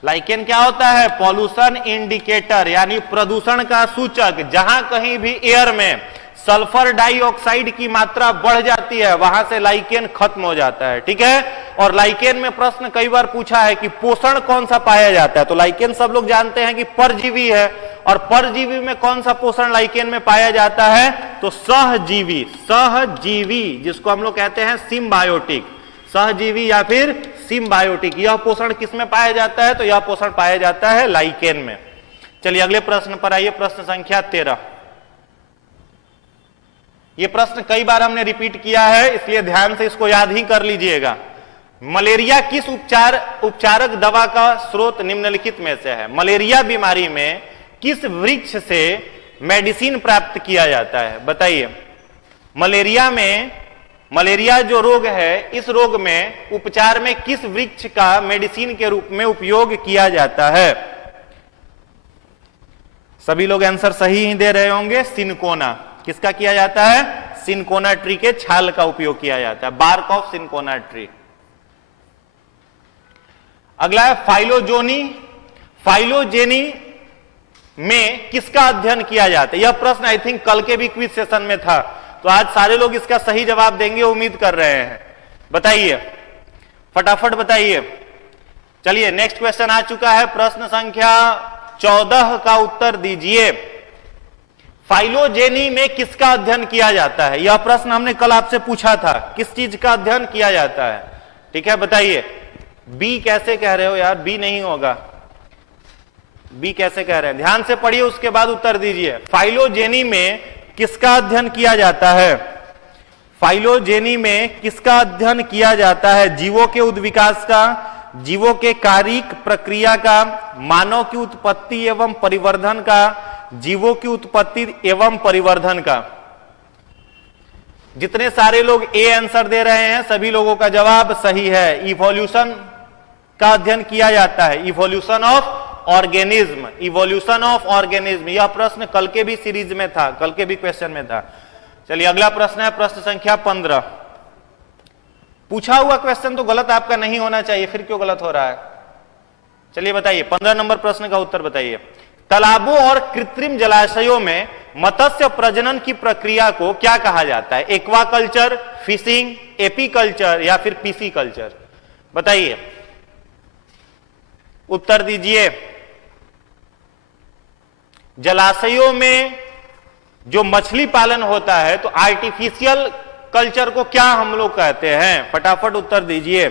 लाइकेन क्या होता है? पॉल्यूशन इंडिकेटर, यानी प्रदूषण का सूचक। जहां कहीं भी एयर में सल्फर डाइऑक्साइड की मात्रा बढ़ जाती है वहां से लाइकेन खत्म हो जाता है। ठीक है, और लाइकेन में प्रश्न कई बार पूछा है कि पोषण कौन सा पाया जाता है? तो लाइकेन सब लोग जानते हैं कि परजीवी है, और परजीवी में कौन सा पोषण लाइकेन में पाया जाता है? तो सहजीवी। सहजीवी जिसको हम लोग कहते हैं सिम्बायोटिक, सहजीवी या फिर सिम्बायोटिक, यह पोषण किसमें पाया जाता है? तो यह पोषण पाया जाता है लाइकेन में। चलिए अगले प्रश्न पर आइए, प्रश्न संख्या 13। यह प्रश्न कई बार हमने रिपीट किया है, इसलिए ध्यान से इसको याद ही कर लीजिएगा। मलेरिया किस उपचारक दवा का स्रोत निम्नलिखित में से है? मलेरिया बीमारी में किस वृक्ष से मेडिसिन प्राप्त किया जाता है? बताइए, मलेरिया जो रोग है, इस रोग में उपचार में किस वृक्ष का मेडिसिन के रूप में उपयोग किया जाता है? सभी लोग आंसर सही ही दे रहे होंगे। सिनकोना। किसका किया जाता है? सिनकोना ट्री के छाल का उपयोग किया जाता है, बार्क ऑफ सिनकोना ट्री। अगला है फाइलोजेनी। फाइलोजेनी में किसका अध्ययन किया जाता है? यह प्रश्न आई थिंक कल के भी क्विज सेशन में था, तो आज सारे लोग इसका सही जवाब देंगे, उम्मीद कर रहे हैं। बताइए, फटाफट बताइए। चलिए नेक्स्ट क्वेश्चन आ चुका है, प्रश्न संख्या 14 का उत्तर दीजिए। फाइलोजेनी में किसका अध्ययन किया जाता है? यह प्रश्न हमने कल आपसे पूछा था, किस चीज का अध्ययन किया जाता है? ठीक है, बताइए। बी कैसे कह रहे हो यार? बी नहीं होगा, बी कैसे कह रहे हैं? ध्यान से पढ़िए, उसके बाद उत्तर दीजिए। फाइलोजेनी में किसका अध्ययन किया जाता है? फाइलोजेनी में किसका अध्ययन किया जाता है? जीवों के उद्विकास का, जीवों के कारिक प्रक्रिया का, मानव की उत्पत्ति एवं परिवर्धन का, जीवों की उत्पत्ति एवं परिवर्धन का। जितने सारे लोग ए आंसर दे रहे हैं सभी लोगों का जवाब सही है। इवोल्यूशन का अध्ययन किया जाता है, evolution of organism, evolution of organism. यह प्रश्न कल के भी सीरीज में था, कल के भी क्वेश्चन में था। चलिए अगला प्रश्न है, प्रश्न संख्या 15। पूछा हुआ क्वेश्चन तो गलत आपका नहीं होना चाहिए, फिर क्यों गलत हो रहा है? चलिए बताइए, 15 नंबर प्रश्न का उत्तर बताइए। तालाबों और कृत्रिम जलाशयों में मत्स्य प्रजनन की प्रक्रिया को क्या कहा जाता है? एक्वाकल्चर, फिशिंग, एपीकल्चर या फिर पीसीकल्चर? बताइए, उत्तर दीजिए। जलाशयों में जो मछली पालन होता है तो आर्टिफिशियल कल्चर को क्या हम लोग कहते हैं? फटाफट उत्तर दीजिए।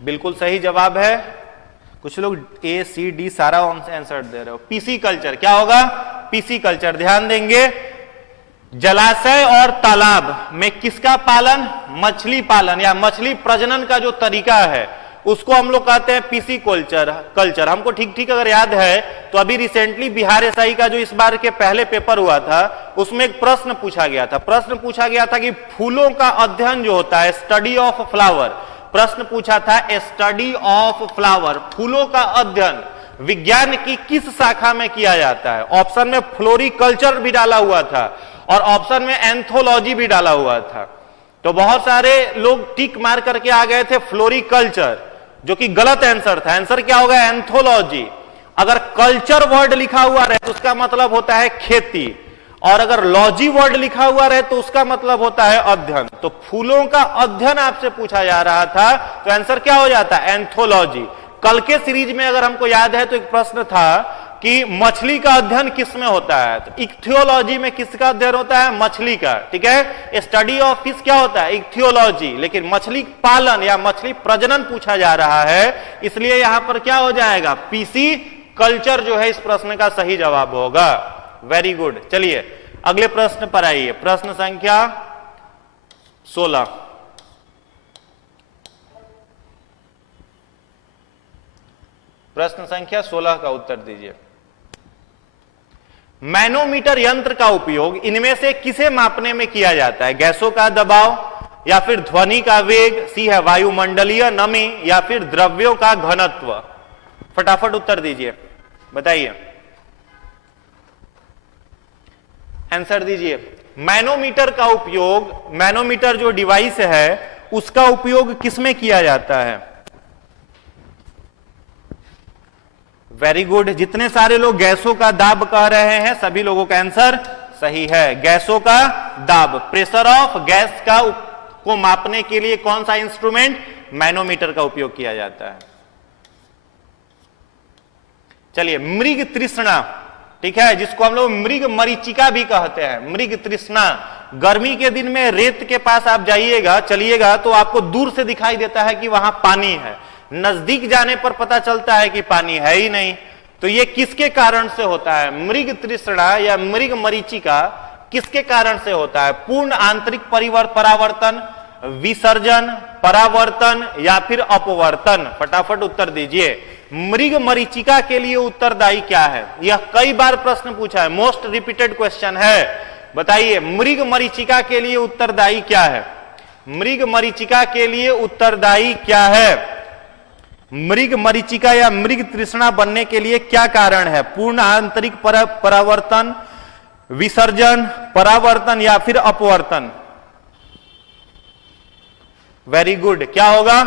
बिल्कुल सही जवाब है। कुछ लोग ए सी डी सारा आंसर दे रहे हो। पीसी कल्चर क्या होगा? PC culture. ध्यान देंगे, जलाशय और तालाब में किसका पालन? मछली पालन या मछली प्रजनन का जो तरीका है उसको हम लोग कहते हैं पीसी कल्चर। हमको ठीक ठीक अगर याद है तो अभी रिसेंटली बिहार एसआई का जो इस बार के पहले पेपर हुआ था उसमें एक प्रश्न पूछा गया था। प्रश्न पूछा गया था कि फूलों का अध्ययन जो होता है, स्टडी ऑफ फ्लावर, प्रश्न पूछा था स्टडी ऑफ फ्लावर, फूलों का अध्ययन विज्ञान की किस शाखा में किया जाता है? ऑप्शन में फ्लोरिकल्चर भी डाला हुआ था और ऑप्शन में एंथोलॉजी भी डाला हुआ था। तो बहुत सारे लोग टिक मार करके आ गए थे फ्लोरिकल्चर, जो कि गलत आंसर था। आंसर क्या होगा? एंथोलॉजी। अगर कल्चर वर्ड लिखा हुआ रहे तो उसका मतलब होता है खेती, और अगर लॉजी वर्ड लिखा हुआ रहे तो उसका मतलब होता है अध्ययन। तो फूलों का अध्ययन आपसे पूछा जा रहा था, तो आंसर क्या हो जाता है? एंथोलॉजी। कल के सीरीज में अगर हमको याद है तो एक प्रश्न था कि मछली का अध्ययन किस में होता है, तो इक्थियोलॉजी में किसका अध्ययन होता है? मछली का। ठीक है, स्टडी ऑफ फिश क्या होता है? इक्थियोलॉजी। लेकिन मछली पालन या मछली प्रजनन पूछा जा रहा है, इसलिए यहां पर क्या हो जाएगा? पीसी कल्चर जो है इस प्रश्न का सही जवाब होगा। Very good. चलिए अगले प्रश्न पर आइए, प्रश्न संख्या 16। प्रश्न संख्या 16 का उत्तर दीजिए। मैनोमीटर यंत्र का उपयोग इनमें से किसे मापने में किया जाता है? गैसों का दबाव, या फिर ध्वनि का वेग, सी है वायुमंडलीय नमी, या फिर द्रव्यों का घनत्व। फटाफट उत्तर दीजिए, बताइए, आंसर दीजिए। मैनोमीटर का उपयोग, मैनोमीटर जो डिवाइस है उसका उपयोग किसमें किया जाता है? Very good. जितने सारे लोग गैसों का दाब कह रहे हैं सभी लोगों का आंसर सही है। गैसों का दाब, प्रेशर ऑफ गैस को मापने के लिए कौन सा इंस्ट्रूमेंट? मैनोमीटर का उपयोग किया जाता है। चलिए, मृग तृष्णा, ठीक है, जिसको हम लोग मृग मरीचिका भी कहते हैं, मृग तृष्णा। गर्मी के दिन में रेत के पास आप जाइएगा, चलिएगा, तो आपको दूर से दिखाई देता है कि वहां पानी है, नजदीक जाने पर पता चलता है कि पानी है ही नहीं। तो ये किसके कारण से होता है? मृग तृष्णा या मृग मरीचिका किसके कारण से होता है? पूर्ण आंतरिक परावर्तन, विसर्जन, परावर्तन, या फिर अपवर्तन। फटाफट उत्तर दीजिए। मृग मरीचिका के लिए उत्तरदायी क्या है? यह कई बार प्रश्न पूछा है, मोस्ट रिपीटेड क्वेश्चन है। बताइए, मृग मरीचिका के लिए उत्तरदायी क्या है? मृग मरीचिका के लिए उत्तरदायी क्या है? मृग मरीचिका या मृग तृष्णा बनने के लिए क्या कारण है? पूर्ण आंतरिक परावर्तन, विसर्जन, परावर्तन, या फिर अपवर्तन। Very good. क्या होगा?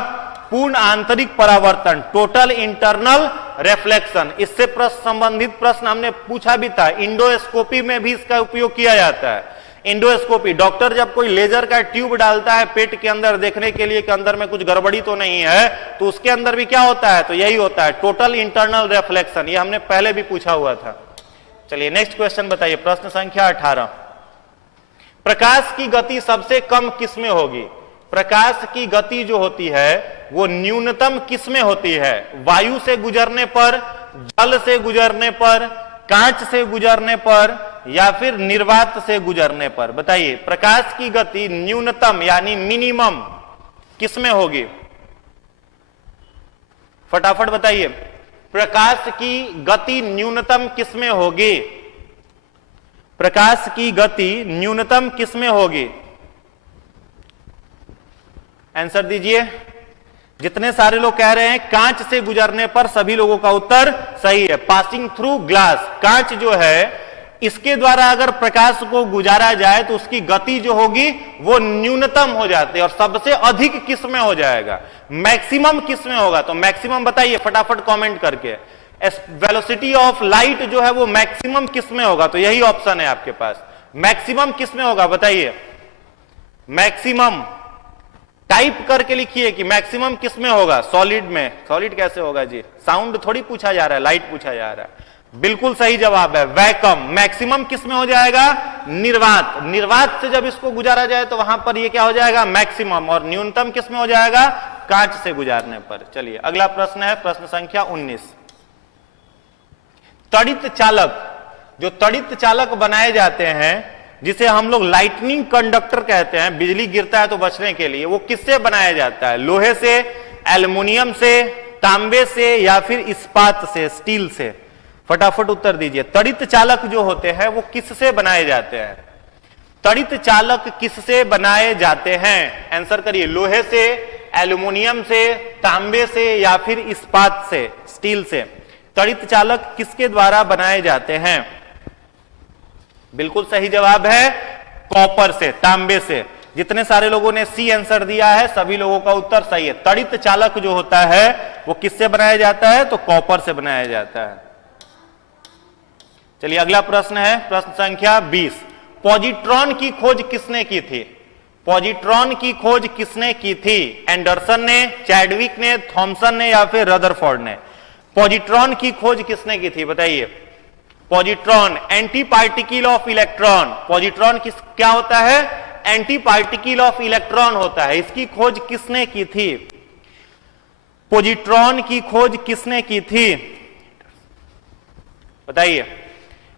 पूर्ण आंतरिक परावर्तन, टोटल इंटरनल रिफ्लेक्शन। इससे संबंधित प्रश्न हमने पूछा भी था। इंडोस्कोपी में भी इसका उपयोग किया जाता है। इंडोस्कोपी, डॉक्टर जब कोई लेजर का ट्यूब डालता है पेट के अंदर देखने के लिए कि अंदर में कुछ गड़बड़ी तो नहीं है, तो उसके अंदर भी क्या होता है? तो यही होता है, टोटल इंटरनल रिफ्लेक्शन। ये हमने पहले भी पूछा हुआ था। चलिए नेक्स्ट क्वेश्चन बताइए, प्रश्न संख्या 18। प्रकाश की गति सबसे कम किसमें होगी? प्रकाश की गति जो होती है वो न्यूनतम किसमें होती है? वायु से गुजरने पर, जल से गुजरने पर, कांच से गुजरने पर, या फिर निर्वात से गुजरने पर। बताइए, प्रकाश की गति न्यूनतम यानी मिनिमम किसमें होगी? फटाफट बताइए, प्रकाश की गति न्यूनतम किसमें होगी? प्रकाश की गति न्यूनतम किसमें होगी? आंसर दीजिए। जितने सारे लोग कह रहे हैं कांच से गुजरने पर, सभी लोगों का उत्तर सही है। पासिंग थ्रू ग्लास, कांच जो है इसके द्वारा अगर प्रकाश को गुजारा जाए तो उसकी गति जो होगी वो न्यूनतम हो जाती है। और सबसे अधिक किस में हो जाएगा? मैक्सिमम किस में होगा? तो मैक्सिमम बताइए फटाफट कमेंट करके। वेलोसिटी ऑफ लाइट जो है वो मैक्सिमम किस में होगा? तो यही ऑप्शन है आपके पास। मैक्सिमम किस में होगा बताइए? मैक्सिमम टाइप करके लिखिए कि मैक्सिमम किस में होगा? सॉलिड में। सॉलिड कैसे होगा जी? साउंड थोड़ी पूछा जा रहा है, लाइट पूछा जा रहा है। बिल्कुल सही जवाब है वैक्यूम। मैक्सिमम किस में हो जाएगा? निर्वात। निर्वात से जब इसको गुजारा जाए तो वहां पर ये क्या हो जाएगा? मैक्सिमम। और न्यूनतम किस में हो जाएगा? कांच से गुजारने पर। चलिए अगला प्रश्न है प्रश्न संख्या 19। तड़ित चालक, जो तड़ित चालक बनाए जाते हैं जिसे हम लोग लाइटनिंग कंडक्टर कहते हैं, बिजली गिरता है तो बचने के लिए, वो किससे बनाया जाता है? लोहे से, एल्युमिनियम से, तांबे से, या फिर इस्पात से, स्टील से। फटाफट उत्तर दीजिए। तड़ित चालक जो होते हैं वो किससे बनाए जाते हैं? तड़ित चालक किससे बनाए जाते हैं? आंसर करिए। लोहे से, एल्युमिनियम से, तांबे से, या फिर इस्पात से, स्टील से। तड़ित चालक किसके द्वारा बनाए जाते हैं? बिल्कुल सही जवाब है कॉपर से, तांबे से। जितने सारे लोगों ने सी आंसर दिया है सभी लोगों का उत्तर सही है। तड़ित चालक जो होता है वो किससे बनाया जाता है? तो कॉपर से बनाया जाता है। चलिए अगला प्रश्न है प्रश्न संख्या 20। पॉजिट्रॉन की खोज किसने की थी? पॉजिट्रॉन की खोज किसने की थी? एंडरसन ने, चैडविक ने, थॉमसन ने या फिर रदरफोर्ड ने? पॉजिट्रॉन की खोज किसने की थी बताइए? Positron anti particle of electron. Positron क्या होता है? एंटी पार्टिकल ऑफ इलेक्ट्रॉन होता है। इसकी खोज किसने की थी? पॉजिट्रॉन की खोज किसने की थी बताइए?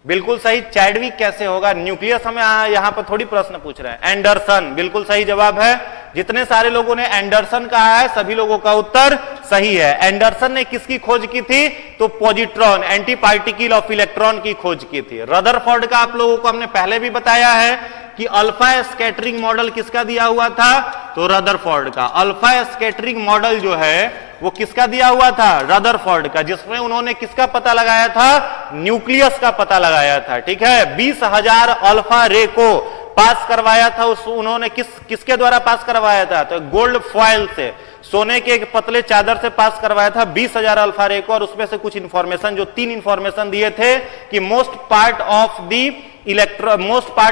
बिल्कुल सही, चैडविक कैसे होगा? न्यूक्लियस हमें यहां पर थोड़ी प्रश्न पूछ रहे हैं। एंडरसन बिल्कुल सही जवाब है। जितने सारे लोगों ने एंडरसन कहा है सभी लोगों का उत्तर सही है। एंडरसन ने किसकी खोज की थी? तो positron anti particle of electron की खोज की थी। रदरफोर्ड का आप लोगों को हमने पहले भी बताया है कि अल्फा स्कैटरिंग मॉडल किसका दिया हुआ था? तो रदरफोर्ड का। अल्फा स्कैटरिंग मॉडल जो है वो किसका दिया हुआ था? रदरफोर्ड का, जिसमें उन्होंने किसका पता लगाया था? न्यूक्लियस का पता लगाया था। ठीक है, 20,000 अल्फा रे को पास करवाया था उन्होंने किसके द्वारा पास करवाया था? तो गोल्ड फॉयल से, सोने के एक पतले चादर से पास करवाया था 20,000 अल्फा रे को। और उसमें से कुछ इंफॉर्मेशन, जो 3 इंफॉर्मेशन दिए थे कि most part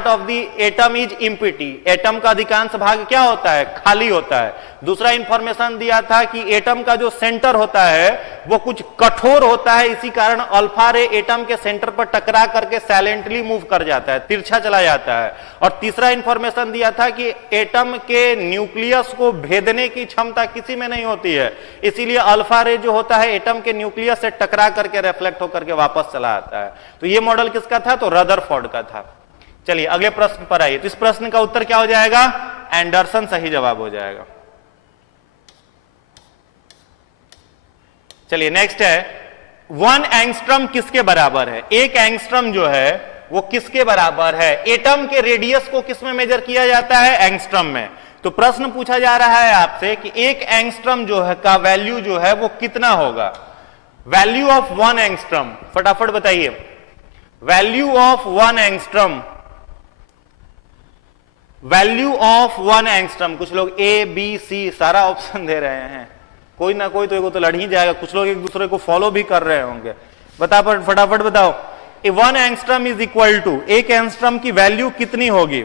of the atom is empty. Atom का अधिकांश भाग क्या होता है? खाली होता है। दूसरा इंफॉर्मेशन दिया था कि एटम का जो सेंटर होता है वो कुछ कठोर होता है, इसी कारण अल्फा रे एटम के सेंटर पर टकरा करके साइलेंटली मूव कर जाता है, तिरछा चला जाता है। और तीसरा इंफॉर्मेशन दिया था कि एटम के न्यूक्लियस को भेदने की क्षमता किसी में नहीं होती है, इसीलिए अल्फा रे जो होता है एटम के न्यूक्लियस से टकरा करके रिफ्लेक्ट होकर के वापस चला आता है। तो ये मॉडल किसका था? तो रदरफोर्ड का था। चलिए अगले प्रश्न पर आइए। तो इस प्रश्न का उत्तर क्या हो जाएगा? एंडरसन सही जवाब हो जाएगा। चलिए नेक्स्ट है 1 एंगस्ट्रम किसके बराबर है? 1 एंगस्ट्रम जो है वो किसके बराबर है? एटम के रेडियस को किसमें मेजर किया जाता है? एंगस्ट्रम में। तो प्रश्न पूछा जा रहा है आपसे कि 1 एंगस्ट्रम जो है का वैल्यू जो है वो कितना होगा? वैल्यू ऑफ 1 एंगस्ट्रम फटाफट बताइए। Value of 1 angstrom, value of 1 angstrom. कुछ लोग ए बी सी सारा ऑप्शन दे रहे हैं, कोई ना कोई तो एगो तो लड़ ही जाएगा। कुछ लोग एक दूसरे को फॉलो भी कर रहे होंगे। फटाफट बताओ। 1 angstrom is equal to, 1 angstrom की वैल्यू कितनी होगी?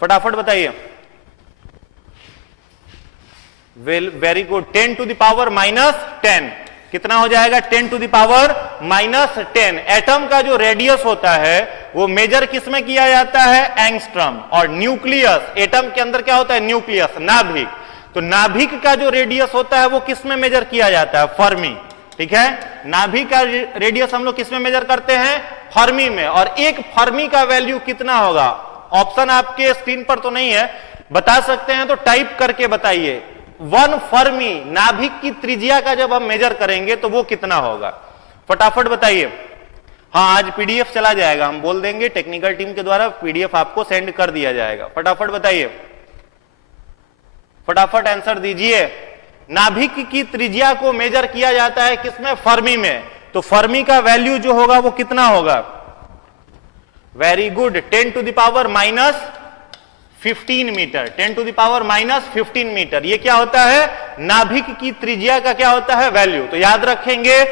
फटाफट बताइए। Very good, 10 to the power -10। कितना हो जाएगा? 10 टू द पावर -10। एटम का जो रेडियस होता है वो मेजर किस में किया जाता है? एंगस्ट्रम। और न्यूक्लियस, एटम के अंदर क्या होता है? न्यूक्लियस, नाभिक। तो नाभिक का जो रेडियस होता है वो किस में मेजर किया जाता है? फर्मी। ठीक है, नाभिक का रेडियस हम लोग किस में मेजर करते हैं? फर्मी में। और एक फर्मी का वैल्यू कितना होगा? ऑप्शन आपके स्क्रीन पर तो नहीं है, बता सकते हैं तो टाइप करके बताइए। 1 फर्मी, नाभिक की त्रिज्या का जब हम मेजर करेंगे तो वो कितना होगा? फटाफट बताइए। हाँ, आज पीडीएफ चला जाएगा, हम बोल देंगे टेक्निकल टीम के द्वारा पीडीएफ आपको सेंड कर दिया जाएगा। फटाफट बताइए, फटाफट आंसर दीजिए। नाभिक की त्रिज्या को मेजर किया जाता है किसमें? फर्मी में। तो फर्मी का वैल्यू जो होगा वो कितना होगा? Very good, 10 to the power -15 metre. 10 to the power -15 metre. ये क्या होता है? नाभिक की त्रिज्या का क्या होता है? वैल्यू। तो याद रखेंगे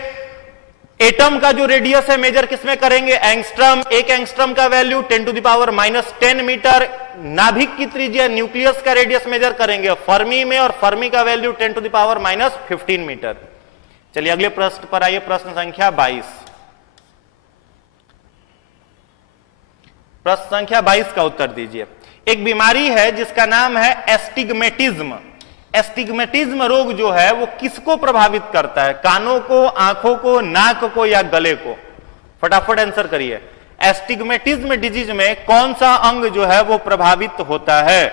एटम का जो रेडियस है मेजर किसमें करेंगे? एंगस्ट्रम। 1 एंगस्ट्रम का value 10 to the power -10 metre. नाभिक की त्रिज्या, न्यूक्लियस का रेडियस मेजर करेंगे फर्मी में, और फर्मी का value 10 to the power -15 metre. चलिए अगले प्रश्न पर आइए, प्रश्न संख्या 22। प्रश्न संख्या 22 का उत्तर दीजिए। एक बीमारी है जिसका नाम है एस्टिग्मेटिज्म। एस्टिग्मेटिज्म रोग जो है वो किसको प्रभावित करता है? कानों को, आंखों को, नाक को या गले को? फटाफट आंसर करिए। एस्टिग्मेटिज्म डिजीज में कौन सा अंग जो है वो प्रभावित होता है?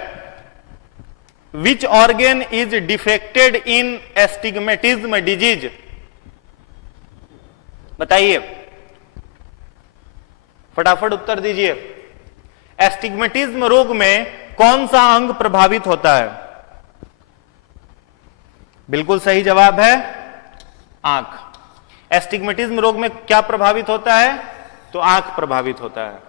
Which organ is defected in astigmatism disease? बताइए, फटाफट उत्तर दीजिए। एस्टिग्मेटिज्म रोग में कौन सा अंग प्रभावित होता है? बिल्कुल सही जवाब है आंख। एस्टिग्मेटिज्म रोग में क्या प्रभावित होता है? तो आंख प्रभावित होता है।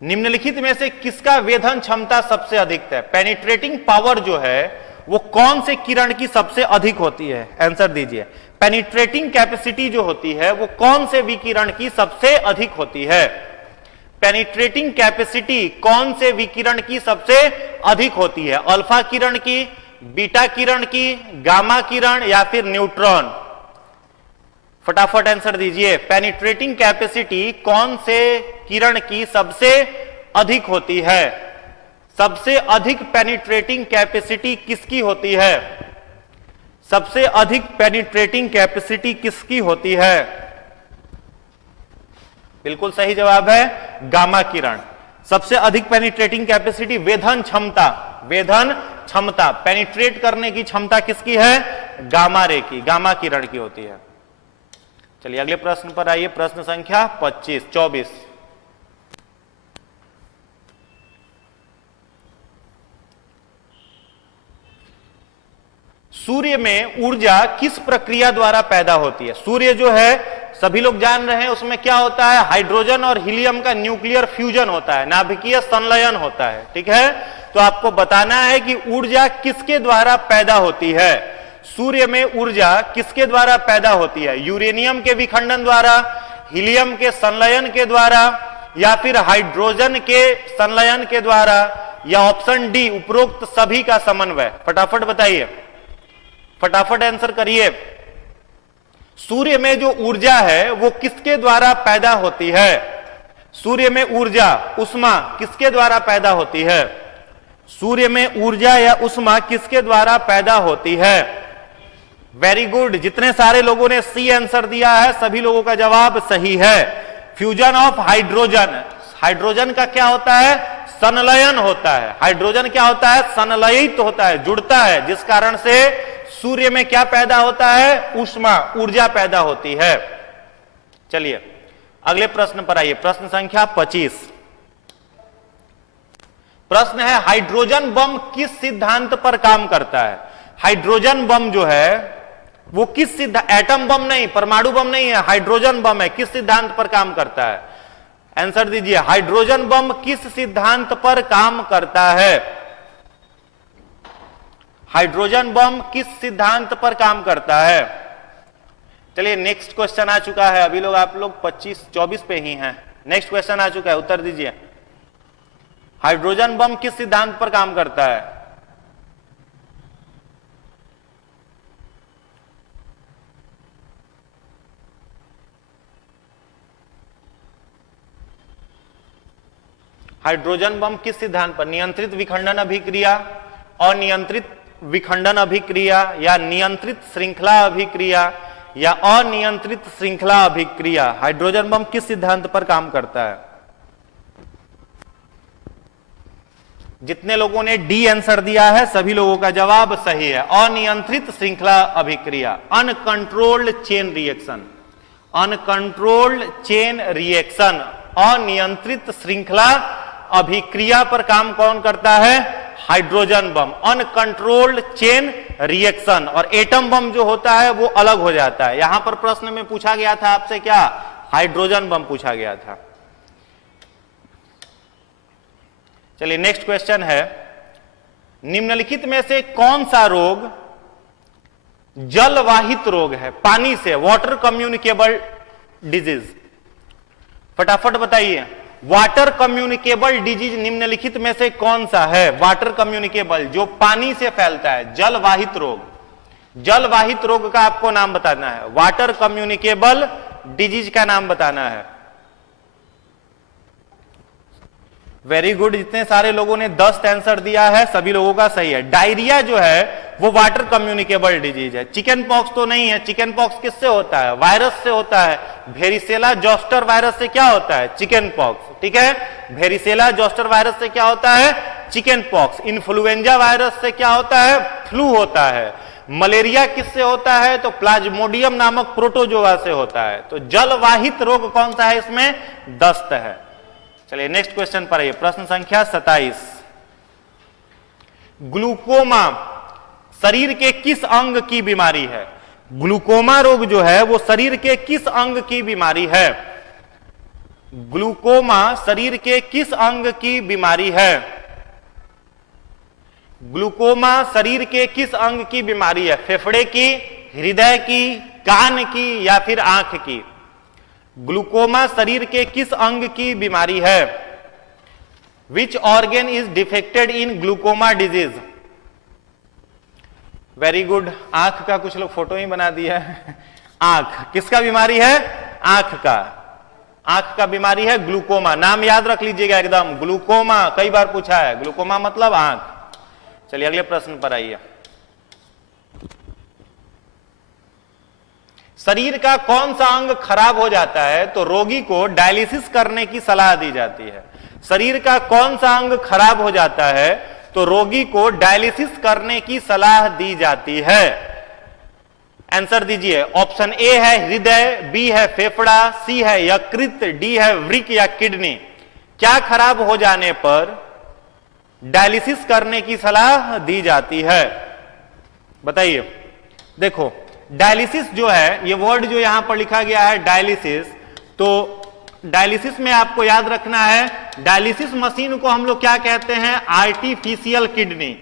निम्नलिखित में से किसका वेधन क्षमता सबसे अधिक है? पेनिट्रेटिंग पावर जो है वो कौन से किरण की सबसे अधिक होती है? आंसर दीजिए। पेनिट्रेटिंग कैपेसिटी जो होती है वो कौन से विकिरण की सबसे अधिक होती है? पेनिट्रेटिंग कैपेसिटी कौन से विकिरण की सबसे अधिक होती है? अल्फा किरण की, बीटा किरण की, गामा किरण या फिर न्यूट्रॉन? फटाफट आंसर दीजिए। पेनिट्रेटिंग कैपेसिटी कौन से किरण की सबसे अधिक होती है? सबसे अधिक पेनिट्रेटिंग कैपेसिटी किसकी होती है? सबसे अधिक पेनिट्रेटिंग कैपेसिटी किसकी होती है? बिल्कुल सही जवाब है गामा किरण। सबसे अधिक पेनिट्रेटिंग कैपेसिटी, वेधन क्षमता, वेधन क्षमता, पेनिट्रेट करने की क्षमता किसकी है? गामा रे की, गामा किरण की होती है। चलिए अगले प्रश्न पर आइए। प्रश्न संख्या 24। सूर्य में ऊर्जा किस प्रक्रिया द्वारा पैदा होती है? सूर्य जो है सभी लोग जान रहे हैं, उसमें क्या होता है? हाइड्रोजन और हीलियम का न्यूक्लियर फ्यूजन होता है, नाभिकीय संलयन होता है। ठीक है, तो आपको बताना है कि ऊर्जा किसके द्वारा पैदा होती है। सूर्य में ऊर्जा किसके द्वारा पैदा होती है? यूरेनियम के विखंडन द्वारा, हीलियम के संलयन के द्वारा, या फिर हाइड्रोजन के संलयन के द्वारा, या ऑप्शन डी उपरोक्त सभी का समन्वय? फटाफट बताइए, फटाफट आंसर करिए। सूर्य में जो ऊर्जा है वो किसके द्वारा पैदा होती है? सूर्य में ऊर्जा, उष्मा किसके द्वारा पैदा होती है? सूर्य में ऊर्जा या उष्मा किसके द्वारा पैदा होती है? वेरी गुड, जितने सारे लोगों ने सी आंसर दिया है सभी लोगों का जवाब सही है। Fusion of hydrogen. हाइड्रोजन का क्या होता है? संलयन होता है। हाइड्रोजन क्या होता है? संलयित होता है, जुड़ता है, जिस कारण से सूर्य में क्या पैदा होता है? ऊष्मा, ऊर्जा पैदा होती है। चलिए अगले प्रश्न पर आइए। प्रश्न संख्या 25। प्रश्न है हाइड्रोजन बम किस सिद्धांत पर काम करता है? हाइड्रोजन बम जो है वो किस सिद्धांत, एटम बम नहीं, परमाणु बम नहीं है, हाइड्रोजन बम है, किस सिद्धांत पर काम करता है? आंसर दीजिए। हाइड्रोजन बम किस सिद्धांत पर काम करता है? हाइड्रोजन बम किस सिद्धांत पर काम करता है? चलिए नेक्स्ट क्वेश्चन आ चुका है। अभी लोग आप लोग 24 पे ही हैं। नेक्स्ट क्वेश्चन आ चुका है, उत्तर दीजिए। हाइड्रोजन बम किस सिद्धांत पर काम करता है? हाइड्रोजन बम किस सिद्धांत पर? नियंत्रित विखंडन अभिक्रिया, अनियंत्रित विखंडन अभिक्रिया, या नियंत्रित श्रृंखला अभिक्रिया, या अनियंत्रित श्रृंखला अभिक्रिया? हाइड्रोजन बम किस सिद्धांत पर काम करता है? जितने लोगों ने डी आंसर दिया है सभी लोगों का जवाब सही है। अनियंत्रित श्रृंखला अभिक्रिया, uncontrolled chain reaction, uncontrolled chain reaction, अनियंत्रित श्रृंखला अभिक्रिया पर काम कौन करता है? Hydrogen bomb. Uncontrolled chain reaction और एटम बम जो होता है वो अलग हो जाता है। यहां पर प्रश्न में पूछा गया था आपसे क्या? हाइड्रोजन बम पूछा गया था। चलिए नेक्स्ट क्वेश्चन है, निम्नलिखित में से कौन सा रोग जलवाहित रोग है? पानी से, वाटर कम्युनिकेबल डिजीज। फटाफट बताइए, वाटर कम्युनिकेबल डिजीज निम्नलिखित में से कौन सा है? वाटर कम्युनिकेबल, जो पानी से फैलता है, जलवाहित रोग। जलवाहित रोग का आपको नाम बताना है। वाटर कम्युनिकेबल डिजीज का नाम बताना है। वेरी गुड, जितने सारे लोगों ने 10 आंसर दिया है सभी लोगों का सही है। डायरिया जो है वो वाटर कम्युनिकेबल डिजीज है। चिकन पॉक्स तो नहीं है। चिकन पॉक्स किससे होता है? वायरस से होता है। वेरिसेला जोस्टर वायरस से क्या होता है? Chicken pox. ठीक है, वेरिसेला जोस्टर वायरस से क्या होता है? Chicken pox. इन्फ्लुएंजा वायरस से क्या होता है? फ्लू होता है। मलेरिया किससे होता है? तो प्लाज्मोडियम नामक प्रोटोजोआ से होता है। तो जलवाहित रोग कौन सा है इसमें? दस्त है। चलिए नेक्स्ट क्वेश्चन पर आइए। प्रश्न संख्या 27। ग्लूकोमा शरीर के किस अंग की बीमारी है? ग्लूकोमा रोग जो है वो शरीर के किस अंग की बीमारी है? ग्लूकोमा शरीर के किस अंग की बीमारी है? ग्लूकोमा शरीर के किस अंग की बीमारी है? फेफड़े की, हृदय की, कान की या फिर आंख की? ग्लूकोमा शरीर के किस अंग की बीमारी है? Which organ is defected in glaucoma disease? Very good, आंख का कुछ लोग फोटो ही बना दिया है। आंख किसका बीमारी है? आंख का, आंख का बीमारी है ग्लूकोमा। नाम याद रख लीजिएगा एकदम, ग्लूकोमा कई बार पूछा है। ग्लूकोमा मतलब आंख। चलिए अगले प्रश्न पर आइए। शरीर का कौन सा अंग खराब हो जाता है तो रोगी को डायलिसिस करने की सलाह दी जाती है? शरीर का कौन सा अंग खराब हो जाता है तो रोगी को डायलिसिस करने की सलाह दी जाती है? आंसर दीजिए। ऑप्शन ए है हृदय, बी है फेफड़ा, सी है यकृत, डी है वृक्क या किडनी। क्या खराब हो जाने पर डायलिसिस करने की सलाह दी जाती है? बताइए। देखो डायलिसिस जो है, ये वर्ड जो यहां पर लिखा गया है डायलिसिस, तो डायलिसिस में आपको याद रखना है, डायलिसिस मशीन को हम लोग क्या कहते हैं? Artificial kidney.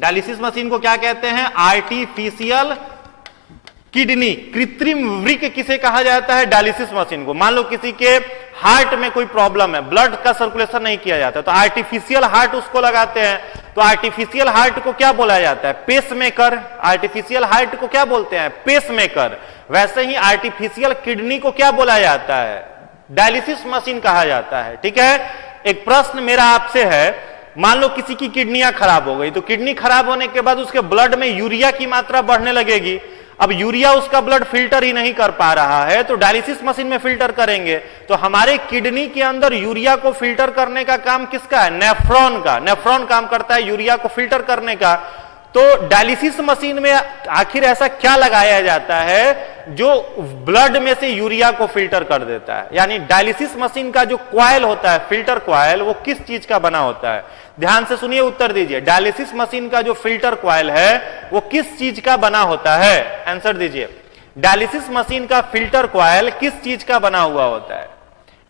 डायलिसिस मशीन को क्या कहते हैं? Artificial kidney. कृत्रिम वृक्क किसे कहा जाता है? डायलिसिस मशीन को। मान लो किसी के हार्ट में कोई प्रॉब्लम है, ब्लड का सर्कुलेशन नहीं किया जाता, तो आर्टिफिशियल हार्ट उसको लगाते हैं। तो आर्टिफिशियल हार्ट को क्या बोला जाता है? पेसमेकर। आर्टिफिशियल हार्ट को क्या बोलते हैं? पेसमेकर। वैसे ही आर्टिफिशियल किडनी को क्या बोला जाता है? डायलिसिस मशीन कहा जाता है। ठीक है। एक प्रश्न मेरा आपसे है, मान लो किसी की किडनियां खराब हो गई, तो किडनी खराब होने के बाद उसके ब्लड में यूरिया की मात्रा बढ़ने लगेगी। अब यूरिया उसका ब्लड फिल्टर ही नहीं कर पा रहा है, तो डायलिसिस मशीन में फिल्टर करेंगे। तो हमारे किडनी के अंदर यूरिया को फिल्टर करने का काम किसका है? नेफ्रॉन का। नेफ्रॉन काम करता है यूरिया को फिल्टर करने का। तो डायलिसिस मशीन में आखिर ऐसा क्या लगाया जाता है जो ब्लड में से यूरिया को फिल्टर कर देता है? यानी डायलिसिस मशीन का जो कॉइल होता है, फिल्टर कॉइल, वो किस चीज का बना होता है? ध्यान से सुनिए, उत्तर दीजिए। डायलिसिस मशीन का जो फिल्टर कॉइल है वो किस चीज का बना होता है? आंसर दीजिए। डायलिसिस मशीन का फिल्टर कॉइल किस चीज का बना हुआ होता है?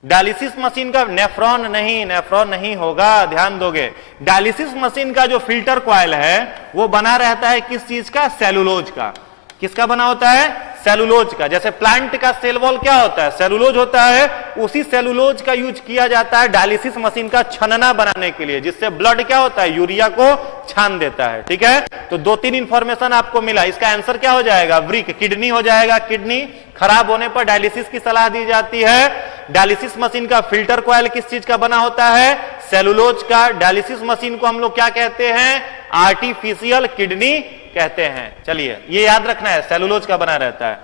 डायलिसिस मशीन का नेफ्रॉन नहीं, नेफ्रॉन नहीं होगा, ध्यान दोगे। डायलिसिस मशीन का जो फिल्टर कॉइल है वो बना रहता है किस चीज का? सेलुलोज का। किसका बना होता है? सेलुलोज का। जैसे प्लांट का सेल वॉल क्या होता है? सेलुलोज होता है। उसी सेलुलोज का यूज किया जाता है डायलिसिस मशीन का छनना बनाने के लिए, जिससे ब्लड क्या होता है? यूरिया को छान देता है। ठीक है। तो 2-3 इंफॉर्मेशन आपको मिला। इसका आंसर क्या हो जाएगा? वृक्क, किडनी हो जाएगा। किडनी खराब होने पर डायलिसिस की सलाह दी जाती है। डायलिसिस मशीन का फिल्टर कॉइल किस चीज का बना होता है? सेलुलोज का। डायलिसिस मशीन को हम लोग क्या कहते हैं? आर्टिफिशियल किडनी कहते हैं। चलिए ये याद रखना है, सेलुलोज का बना रहता है।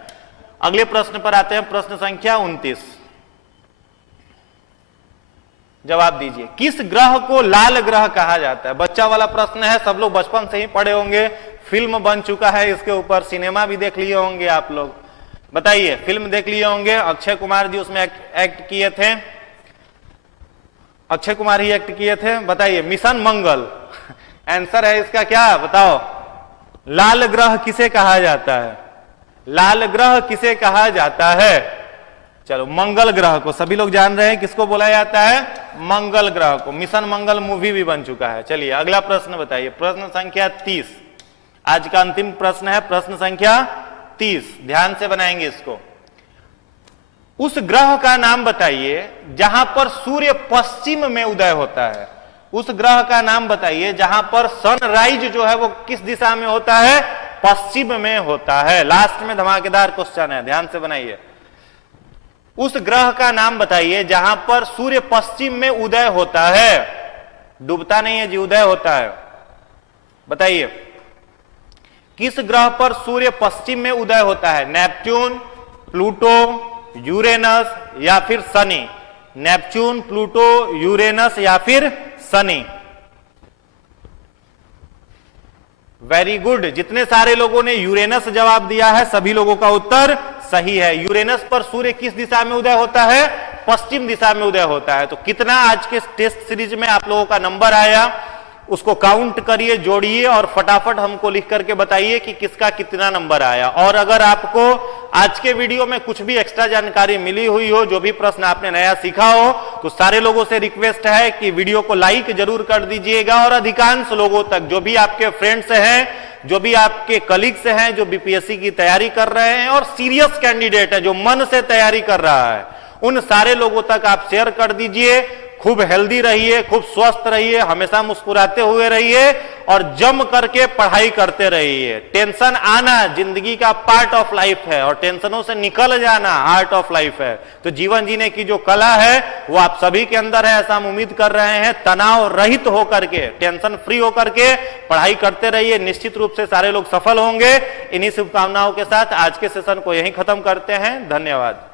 अगले प्रश्न पर आते हैं, प्रश्न संख्या 29। जवाब दीजिए। किस ग्रह को लाल ग्रह कहा जाता है? बच्चा वाला प्रश्न है, सब लोग बचपन से ही पढ़े होंगे, फिल्म बन चुका है इसके ऊपर, सिनेमा भी देख लिए होंगे आप लोग। बताइए, फिल्म देख लिए होंगे, अक्षय कुमार जी उसमें एक्ट किए थे, अक्षय कुमार ही एक्ट किए थे। बताइए, मिशन मंगल आंसर है इसका क्या? बताओ। लाल ग्रह किसे कहा जाता है? लाल ग्रह किसे कहा जाता है? चलो, मंगल ग्रह को सभी लोग जान रहे हैं किसको बोला जाता है? मंगल ग्रह को। मिशन मंगल मूवी भी बन चुका है। चलिए अगला प्रश्न बताइए, प्रश्न संख्या 30। आज का अंतिम प्रश्न है, प्रश्न संख्या 30। ध्यान से बनाएंगे इसको। उस ग्रह का नाम बताइए जहां पर सूर्य पश्चिम में उदय होता है। उस ग्रह का नाम बताइए जहां पर सनराइज जो है वो किस दिशा में होता है? पश्चिम में होता है। लास्ट में धमाकेदार क्वेश्चन है, ध्यान से बनाइए। उस ग्रह का नाम बताइए जहां पर सूर्य पश्चिम में उदय होता है। डूबता नहीं है जी, उदय होता है। बताइए, किस ग्रह पर सूर्य पश्चिम में उदय होता है? नेपच्यून, प्लूटो, यूरेनस या फिर शनि? नेपच्यून, प्लूटो, यूरेनस या फिर शनि? Very good. जितने सारे लोगों ने यूरेनस जवाब दिया है सभी लोगों का उत्तर सही है। यूरेनस पर सूर्य किस दिशा में उदय होता है? पश्चिम दिशा में उदय होता है। तो कितना आज के टेस्ट सीरीज में आप लोगों का नंबर आया? उसको काउंट करिए, जोड़िए और फटाफट हमको लिख करके बताइए कि किसका कितना नंबर आया। और अगर आपको आज के वीडियो में कुछ भी एक्स्ट्रा जानकारी मिली हुई हो, जो भी प्रश्न आपने नया सीखा हो, तो सारे लोगों से रिक्वेस्ट है कि वीडियो को लाइक जरूर कर दीजिएगा और अधिकांश लोगों तक, जो भी आपके फ्रेंड्स हैं, जो भी आपके कलीग्स हैं, जो बीपीएससी की तैयारी कर रहे हैं और सीरियस कैंडिडेट है जो मन से तैयारी कर रहा है, उन सारे लोगों तक आप शेयर कर दीजिए। खूब हेल्दी रहिए, खूब स्वस्थ रहिए, हमेशा मुस्कुराते हुए रहिए और जम करके पढ़ाई करते रहिए। टेंशन आना जिंदगी का पार्ट ऑफ लाइफ है और टेंशनों से निकल जाना आर्ट ऑफ लाइफ है। तो जीवन जीने की जो कला है वो आप सभी के अंदर है, ऐसा हम उम्मीद कर रहे हैं। तनाव रहित होकर के, टेंशन फ्री होकर के पढ़ाई करते रहिए, निश्चित रूप से सारे लोग सफल होंगे। इन्हीं शुभकामनाओं के साथ आज के सेशन को यहीं खत्म करते हैं। धन्यवाद।